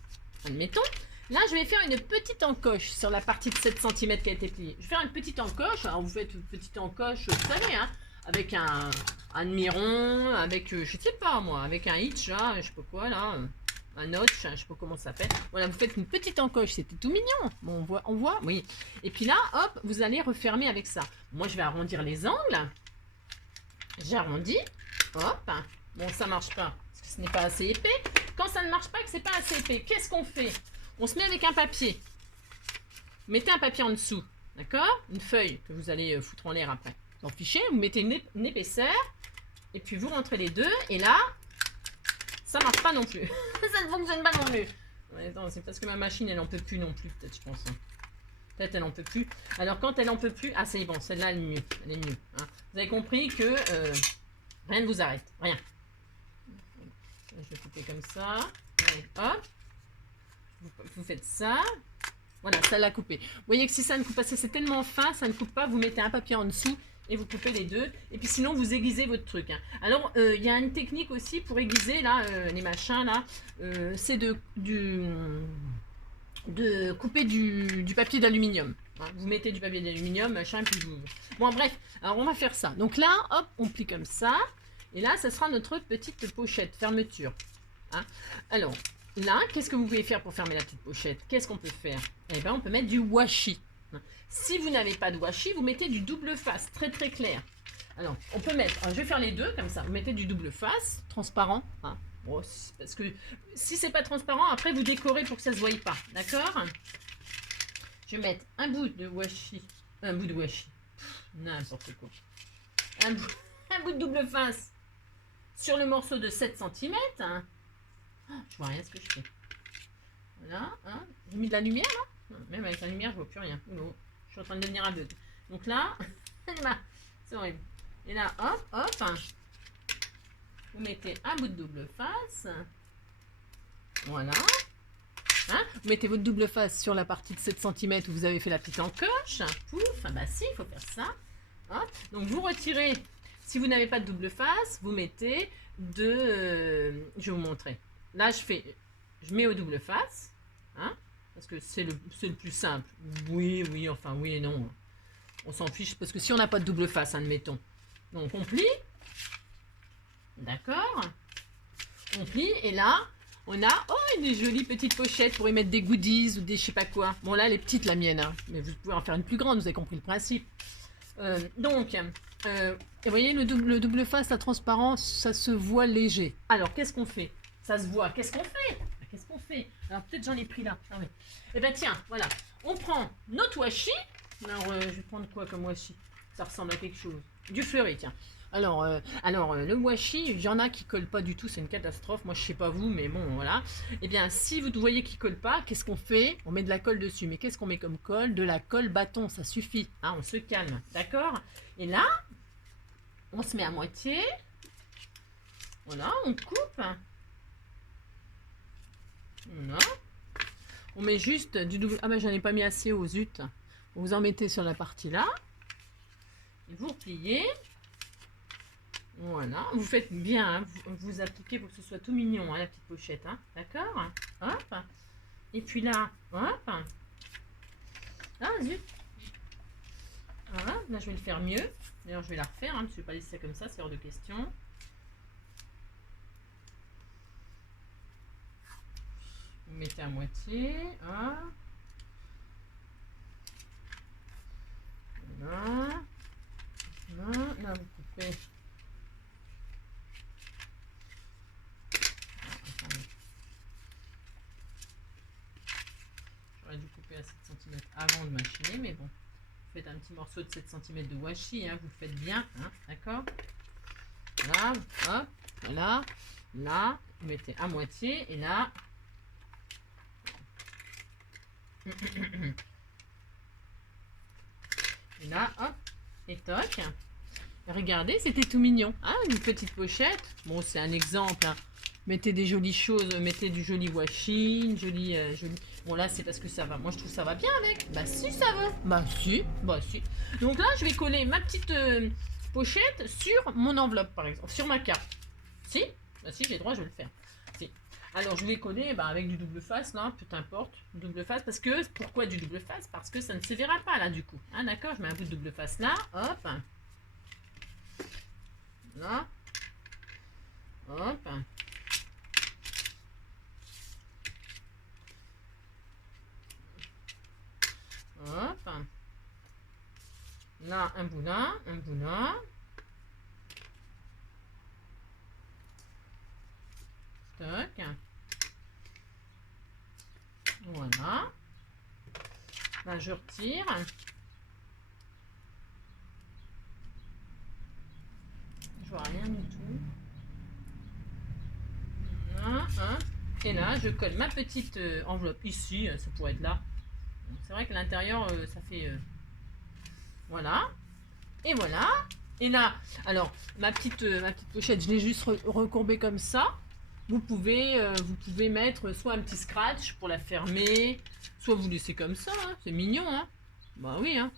Là, je vais faire une petite encoche sur la partie de 7 cm qui a été pliée. Je vais faire une petite encoche. Alors, vous faites une petite encoche, vous savez, hein, avec un demi-rond, avec, je sais pas moi, avec un hitch, là, je sais pas quoi, là, un notch, je sais pas comment ça s'appelle. Voilà, vous faites une petite encoche, c'était tout mignon. Bon, on voit, oui. Et puis là, hop, vous allez refermer avec ça. Moi, je vais arrondir les angles. J'arrondis. Hop. Bon, ça marche pas, parce que ce n'est pas assez épais. Quand ça ne marche pas, que c'est pas assez épais, qu'est-ce qu'on fait? On se met avec un papier. Vous mettez un papier en dessous, d'accord? Une feuille que vous allez foutre en l'air après. Vous en fichez, vous mettez une épaisseur, et puis vous rentrez les deux, et là, ça marche pas non plus. Ça ne fonctionne pas non plus. Ouais, attends, c'est parce que ma machine, elle en peut plus non plus, peut-être, je pense. Hein. Peut-être elle en peut plus. Alors, quand elle en peut plus, ah, c'est bon, celle-là, elle est mieux. Elle est mieux. Hein. Vous avez compris que rien ne vous arrête. Rien. Je vais couper comme ça. Donc, hop. Vous faites ça. Voilà, ça l'a coupé. Vous voyez que si ça ne coupe pas, c'est tellement fin, ça ne coupe pas. Vous mettez un papier en dessous et vous coupez les deux. Et puis sinon, vous aiguisez votre truc. Hein. Alors, il y a une technique aussi pour aiguiser là, les machins là. C'est de couper du papier d'aluminium. Hein. Vous mettez du papier d'aluminium, machin, puis vous... Bon, bref. Alors, on va faire ça. Donc là, hop, on plie comme ça. Et là, ça sera notre petite pochette, fermeture. Hein. Alors, là, qu'est-ce que vous pouvez faire pour fermer la petite pochette? Qu'est-ce qu'on peut faire? Eh bien, on peut mettre du washi. Si vous n'avez pas de washi, vous mettez du double face, très très clair. Alors, on peut mettre, je vais faire les deux comme ça. Vous mettez du double face, transparent. Hein. Bon, parce que si c'est pas transparent, après vous décorez pour que ça se voie pas. D'accord? Je vais mettre un bout de washi. N'importe quoi. Un bout de double face sur le morceau de 7 cm. Hein. Oh, je vois rien ce que je fais. Voilà. Hein. J'ai mis de la lumière là? Non, même avec la lumière, je vois plus rien. Oh, je suis en train de devenir aveugle. Donc là, c'est horrible. Et là, hop, hop. Hein. Vous mettez un bout de double face. Voilà. Hein, vous mettez votre double face sur la partie de 7 cm où vous avez fait la petite encoche. Pouf. Ah bah si, il faut faire ça. Hein. Donc vous retirez. Si vous n'avez pas de double face, vous mettez je vais vous montrer. Là, je mets au double face, hein, parce que c'est le plus simple. Oui, enfin oui et non. On s'en fiche, parce que si on n'a pas de double face, admettons. Donc on plie. D'accord. On plie, et là, on a une jolie petite pochette pour y mettre des goodies ou des je sais pas quoi. Bon là, elle est petite la mienne, hein, mais vous pouvez en faire une plus grande, vous avez compris le principe. Et vous voyez, le double face, la transparence, ça se voit léger. Alors, qu'est-ce qu'on fait? Ça se voit. Qu'est-ce qu'on fait? Alors, peut-être j'en ai pris là. Ah, oui. Eh bien, tiens, voilà. On prend notre washi. Alors, je vais prendre quoi comme washi? Ça ressemble à quelque chose. Du fleuri, tiens. Alors, le washi, il y en a qui ne collent pas du tout. C'est une catastrophe. Moi, je ne sais pas vous, mais bon, voilà. Eh bien, si vous voyez qu'il ne colle pas, qu'est-ce qu'on fait? On met de la colle dessus. Mais qu'est-ce qu'on met comme colle? De la colle bâton, ça suffit. Hein, on se calme. D'accord? Et là, On se met à moitié. Voilà, on coupe. Voilà. On met juste du double... Ah ben j'en ai pas mis assez au zut. Vous en mettez sur la partie là. Et vous repliez. Voilà. Vous faites bien. Hein. Vous appliquez pour que ce soit tout mignon, hein, la petite pochette. Hein. D'accord. Hop. Et puis là, hop. Ah zut. Voilà. Là je vais le faire mieux. D'ailleurs je vais la refaire. Hein, je ne vais pas laisser ça comme ça, c'est hors de question. Vous mettez à moitié. Hein. Voilà. Là, vous coupez. J'aurais dû couper à 7 cm avant de machiner, mais bon. Vous faites un petit morceau de 7 cm de washi, hein, vous le faites bien, hein, d'accord. Là, hop, voilà. Là, vous mettez à moitié, et là. Et là, hop, et toc. Regardez, c'était tout mignon. Hein, une petite pochette. Bon, c'est un exemple. Hein. Mettez des jolies choses, mettez du joli washi, une jolie... Bon, là, c'est parce que ça va. Moi, je trouve que ça va bien avec. Bah, si, ça va. Bah, si. Bah, si. Donc là, je vais coller ma petite pochette sur mon enveloppe, par exemple. Sur ma carte. Si. Bah, si, j'ai le droit, je vais le faire. Si. Alors, je vais coller avec du double face, là. Peu importe. Double face, parce que... Pourquoi du double face? Parce que ça ne se verra pas, là, du coup. Hein, d'accord? Je mets un bout de double face là. Hop. Là. Hop. Hop. Là, un bout là, un bout là. Toc. Voilà. Là, je retire. Je vois rien du tout. Là, hein. Et là, je colle ma petite enveloppe ici. Ça pourrait être là. C'est vrai que l'intérieur, ça fait... Voilà. Et voilà. Et là, alors, ma petite pochette, je l'ai juste recourbée comme ça. Vous pouvez mettre soit un petit scratch pour la fermer, soit vous laissez comme ça. Hein. C'est mignon, hein. Bah oui, hein.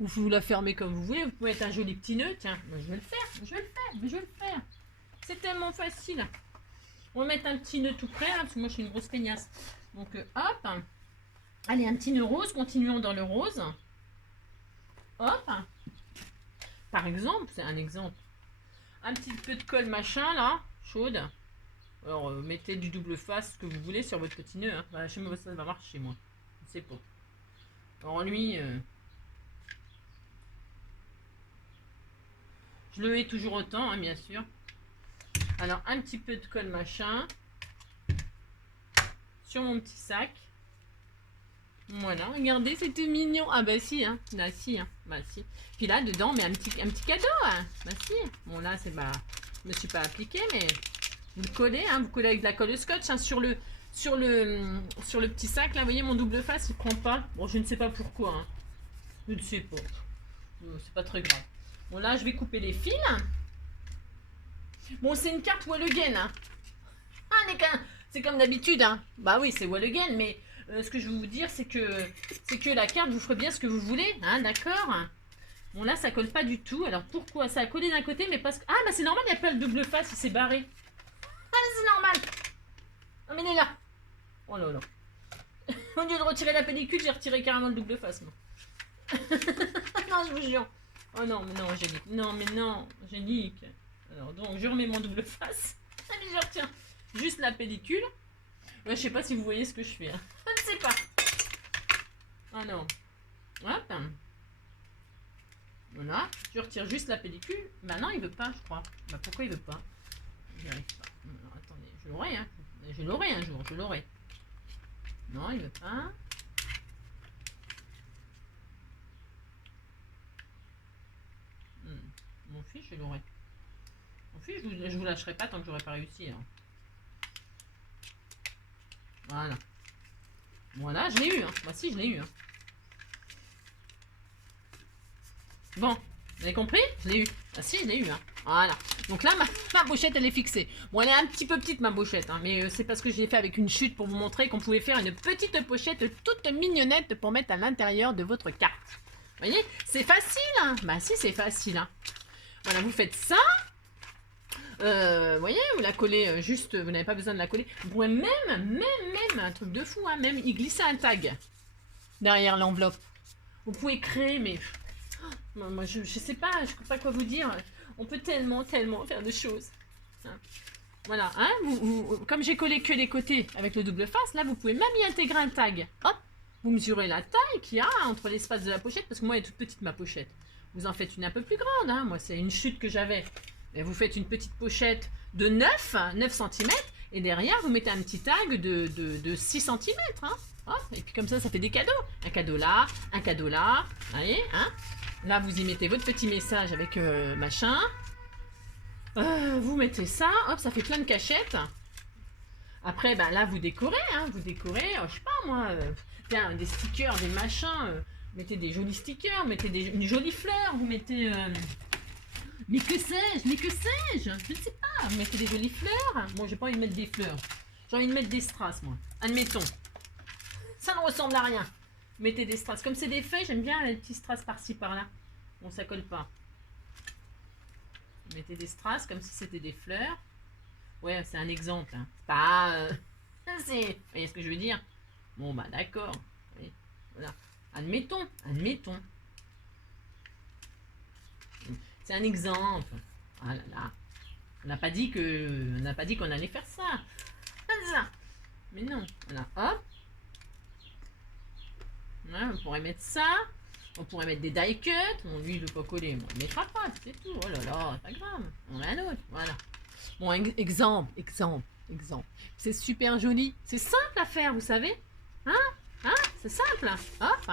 Ou vous la fermez comme vous voulez. Vous pouvez mettre un joli petit nœud. Tiens, bah, je vais le faire. Je vais le faire. Je vais le faire. C'est tellement facile. On va mettre un petit nœud tout près, hein, parce que moi, je suis une grosse feignasse. Donc, hop. Allez, un petit nœud rose. Continuons dans le rose. Hop. Par exemple, c'est un exemple. Un petit peu de colle machin, là, chaude. Alors, mettez du double face, ce que vous voulez, sur votre petit nœud. Hein. Bah, chez moi, ça va marcher, moi. Je sais pas. Alors, lui... Je le hais toujours autant, hein, bien sûr. Alors, un petit peu de colle machin. Sur mon petit sac. Voilà, regardez, c'était mignon. Ah bah si, hein. Là, si, hein. Bah si. Puis là, dedans, on met un petit cadeau, hein. Bah si. Bon, là, c'est pas... Je me suis pas appliqué, mais... Vous le collez, hein. Vous collez avec de la colle scotch, hein, sur le petit sac, là. Vous voyez, mon double face, il prend pas. Bon, je ne sais pas pourquoi, hein. Je ne sais pas. C'est pas très grave. Bon, là, je vais couper les fils. Bon, c'est une carte Wall Again, hein. Ah, c'est comme d'habitude, hein. Bah oui, c'est Wall Again, mais ce que je veux vous dire, c'est que la carte, vous ferez bien ce que vous voulez, hein, d'accord. Bon, là, ça colle pas du tout. Alors, pourquoi? Ça a collé d'un côté, mais parce que... Ah, bah c'est normal, il n'y a pas le double face, il s'est barré. Ah, c'est normal. Ah, mais il est là. Oh là là. Au lieu de retirer la pellicule, j'ai retiré carrément le double face, moi. Non, je vous jure. Oh non, mais non, Angélique. Non, mais non, Angélique. Alors, donc, je remets mon double face. Allez, je retiens juste la pellicule. Ouais, je sais pas si vous voyez ce que je fais. Hein. Je ne sais pas. Ah non. Hop. Voilà. Je retire juste la pellicule. Maintenant, il veut pas, je crois. Bah, pourquoi il veut pas? J'y arrive pas. Alors, attendez, je l'aurai, hein. Je l'aurai un jour, je l'aurai. Non, il veut pas. Mon fils, je l'aurai. Mon fils, je vous lâcherai pas tant que j'aurai pas réussi. Hein. Voilà. Voilà, je l'ai eu. Hein. Bah si, je l'ai eu. Hein. Bon, vous avez compris? Je l'ai eu. Ah si, je l'ai eu, hein. Voilà. Donc là, ma pochette, elle est fixée. Bon, elle est un petit peu petite, ma pochette, hein, mais c'est parce que je l'ai fait avec une chute pour vous montrer qu'on pouvait faire une petite pochette toute mignonnette pour mettre à l'intérieur de votre carte. Vous voyez, c'est facile, hein. Bah si, c'est facile, hein. Voilà, vous faites ça. Vous voyez, vous la collez juste, vous n'avez pas besoin de la coller. Vous pouvez même, un truc de fou, hein, même y glisser un tag derrière l'enveloppe. Vous pouvez créer, mais moi je sais pas, je sais pas quoi vous dire. On peut tellement faire de choses. Hein. Voilà, hein, comme j'ai collé que les côtés avec le double face, là vous pouvez même y intégrer un tag. Hop, vous mesurez la taille qu'il y a entre l'espace de la pochette, parce que moi elle est toute petite ma pochette. Vous en faites une un peu plus grande, hein. Moi c'est une chute que j'avais. Et vous faites une petite pochette de 9 cm, et derrière vous mettez un petit tag de 6 cm. Hein. Hop, et puis comme ça fait des cadeaux. Un cadeau là, vous voyez, hein. Là vous y mettez votre petit message avec machin. Vous mettez ça, hop, ça fait plein de cachettes. Après, ben là vous décorez, hein, je sais pas moi, des stickers, des machins. Mettez des jolis stickers, mettez une jolie fleur, vous mettez... Mais que sais-je, je ne sais pas. Vous mettez des jolies fleurs. Bon, j'ai pas envie de mettre des fleurs. J'ai envie de mettre des strass, moi. Admettons. Ça ne ressemble à rien. Mettez des strass. Comme c'est des feuilles, j'aime bien les petits strass par-ci, par-là. Bon, ça colle pas. Mettez des strass comme si c'était des fleurs. Ouais, c'est un exemple. Hein. Pas... Vous voyez ce que je veux dire? Bon, bah d'accord. Oui, voilà. Admettons. C'est un exemple. Ah là là. On n'a pas dit qu'on allait faire ça. Mais non. Voilà. Hop. Voilà, on pourrait mettre ça. On pourrait mettre des die cuts. Bon, lui, il ne veut pas coller. On ne mettra pas, c'est tout. Oh là là, c'est pas grave. On a un autre. Voilà. Bon, exemple. C'est super joli. C'est simple à faire, vous savez. Hein, c'est simple. Hop.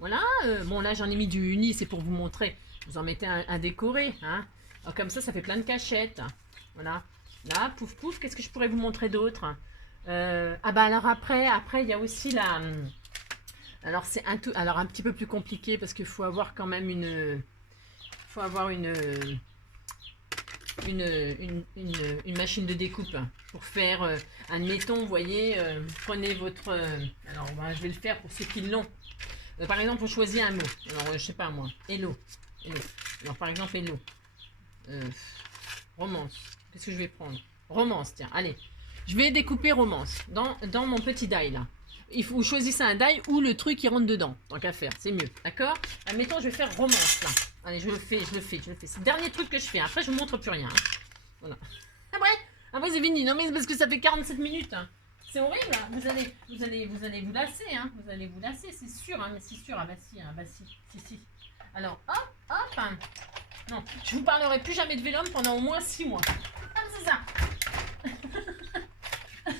Voilà. Bon, là, j'en ai mis du uni. C'est pour vous montrer. Vous en mettez un décoré, hein. Alors, comme ça fait plein de cachettes. Voilà. Là, pouf pouf, qu'est-ce que je pourrais vous montrer d'autre? Ah bah alors après, il y a aussi la... Alors c'est un petit peu plus compliqué parce qu'il faut avoir quand même une machine de découpe pour faire, admettons, vous voyez, prenez votre... alors bah, je vais le faire pour ceux qui l'ont. Par exemple, on choisit un mot. Alors, je sais pas moi, hello. Alors, par exemple, hello. Romance. Qu'est-ce que je vais prendre? Romance, tiens, allez. Je vais découper romance dans mon petit die là. Il faut choisir un die ou le truc qui rentre dedans. Tant qu'à faire, c'est mieux. D'accord? Admettons, je vais faire romance là. Allez, je le fais. C'est le dernier truc que je fais. Après, je vous montre plus rien. Hein. Voilà. Après c'est fini. Non, mais c'est parce que ça fait 47 minutes. Hein. C'est horrible. Hein. Vous allez vous lasser. Hein. Vous allez vous lasser, c'est sûr. Hein. Mais c'est sûr. Ah bah si. Alors, hop. Hein. Non, je vous parlerai plus jamais de Vélum pendant au moins 6 mois. Ah, c'est ça.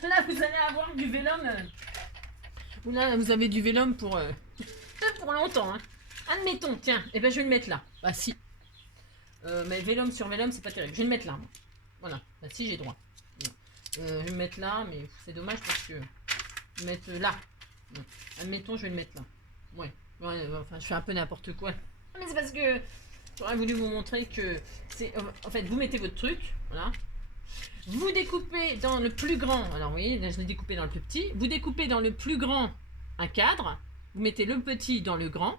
Là, vous allez avoir du Vélum. Là, vous avez du Vélum pour longtemps. Hein. Admettons, tiens, et ben je vais le mettre là. Bah si. Mais Vélum sur Vélum, c'est pas terrible. Je vais le mettre là. Moi. Voilà. Bah si, j'ai droit. Je vais le mettre là, mais c'est dommage parce que je vais le mettre là. Admettons, je vais le mettre là. Ouais. Enfin, je fais un peu n'importe quoi. Mais c'est parce que j'aurais voulu vous montrer que c'est... En fait, vous mettez votre truc, voilà. Vous découpez dans le plus grand, alors vous voyez, là je l'ai découpé dans le plus petit. Vous découpez dans le plus grand un cadre. Vous mettez le petit dans le grand.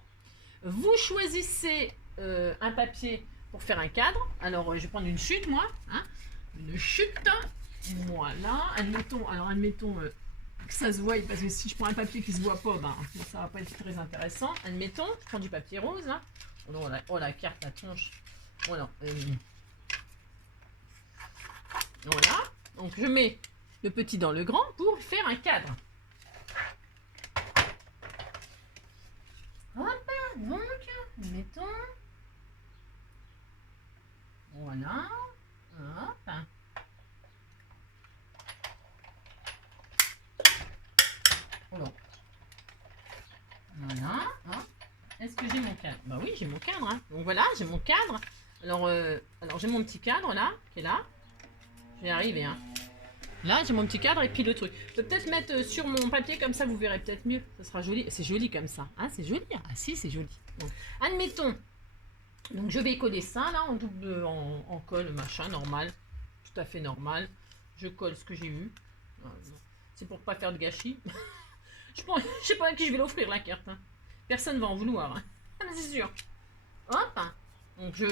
Vous choisissez un papier pour faire un cadre. Alors, je vais prendre une chute, moi. Hein, une chute. Voilà. Admettons que ça se voie, parce que si je prends un papier qui se voit pas, ben, ça va pas être très intéressant. Admettons, je prends du papier rose. Hein. Oh, la carte, la tronche. Voilà. Voilà. Donc, je mets le petit dans le grand pour faire un cadre. Hop, donc, mettons. Voilà. Hop. Voilà. Est-ce que j'ai mon cadre? Bah oui, j'ai mon cadre. Hein. Donc voilà, j'ai mon cadre. Alors j'ai mon petit cadre là, qui est là. Je vais y arriver. Hein. Là, j'ai mon petit cadre et puis le truc. Je peux peut-être mettre sur mon papier comme ça, vous verrez peut-être mieux. Ça sera joli. C'est joli comme ça. Hein, c'est joli. Ah si, c'est joli. Bon. Admettons Donc je vais coller ça là en double, en colle, machin, normal. Tout à fait normal. Je colle ce que j'ai eu. C'est pour pas faire de gâchis. Je sais pas à qui je vais l'offrir la carte. Hein. Personne va en vouloir. Hein. C'est sûr. Hop. Donc j'ai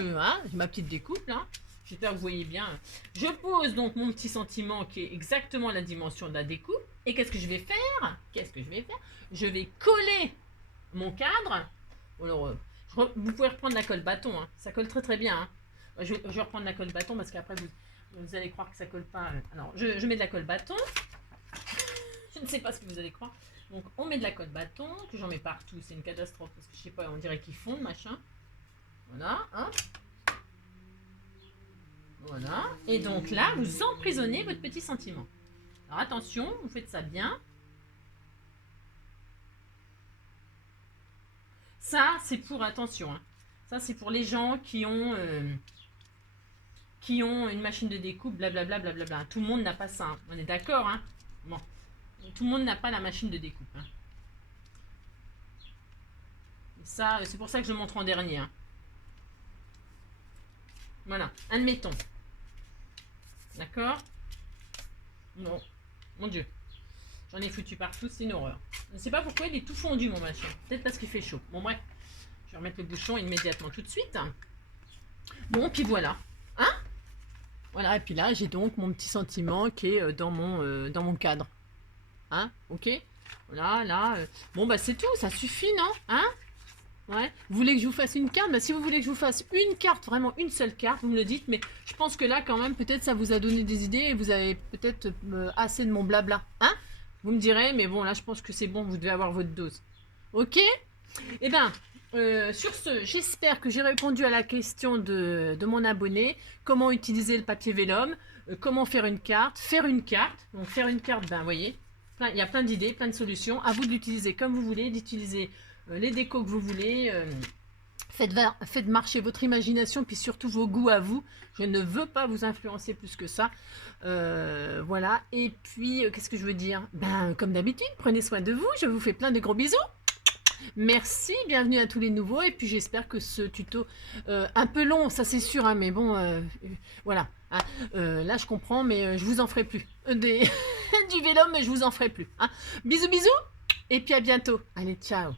ma petite découpe là. J'espère que vous voyez bien. Je pose donc mon petit sentiment qui est exactement la dimension de la découpe. Et qu'est-ce que je vais faire? Je vais coller mon cadre. Alors, vous pouvez reprendre la colle bâton. Hein. Ça colle très très bien. Hein. Je vais reprendre la colle bâton parce qu'après vous allez croire que ça colle pas. Alors je mets de la colle bâton. Je ne sais pas ce que vous allez croire. Donc on met de la colle bâton, que j'en mets partout. C'est une catastrophe parce que je sais pas, on dirait qu'ils fondent, machin. Voilà. Hein. Voilà. Et donc là, vous emprisonnez votre petit sentiment. Alors attention, vous faites ça bien. Ça, c'est pour, attention, hein. Ça c'est pour les gens qui ont une machine de découpe, blablabla, blablabla. Tout le monde n'a pas ça, hein. On est d'accord, hein. Bon. Tout le monde n'a pas la machine de découpe. Hein. Ça, c'est pour ça que je le montre en dernier. Hein. Voilà, admettons. D'accord? Non, mon Dieu. J'en ai foutu partout, c'est une horreur. Je ne sais pas pourquoi il est tout fondu, mon machin. Peut-être parce qu'il fait chaud. Bon, bref. Je vais remettre le bouchon immédiatement tout de suite. Bon, puis voilà. Hein? Voilà, et puis là, j'ai donc mon petit sentiment qui est dans mon cadre. Hein? Ok? Voilà, là. Bon, bah c'est tout, ça suffit, non? Hein? Ouais. Vous voulez que je vous fasse une carte? Bah si vous voulez que je vous fasse une carte, vraiment une seule carte, vous me le dites, mais je pense que là, quand même, peut-être ça vous a donné des idées et vous avez peut-être assez de mon blabla. Hein? Vous me direz, mais bon, là, je pense que c'est bon, vous devez avoir votre dose. Ok? Eh bien, sur ce, j'espère que j'ai répondu à la question de mon abonné. Comment utiliser le papier vélum? Comment faire une carte? Faire une carte. Donc, faire une carte, ben, vous voyez, il y a plein d'idées, plein de solutions. À vous de l'utiliser comme vous voulez, d'utiliser les décos que vous voulez. Faites marcher votre imagination, puis surtout vos goûts à vous. Je ne veux pas vous influencer plus que ça. Voilà. Et puis, qu'est-ce que je veux dire? Ben, comme d'habitude, prenez soin de vous. Je vous fais plein de gros bisous. Merci, bienvenue à tous les nouveaux. Et puis, j'espère que ce tuto, un peu long, ça c'est sûr, hein, mais bon, voilà. Hein, là, je comprends, mais je vous en ferai plus. Du vélo, mais je vous en ferai plus. Hein. Bisous, bisous. Et puis, à bientôt. Allez, ciao.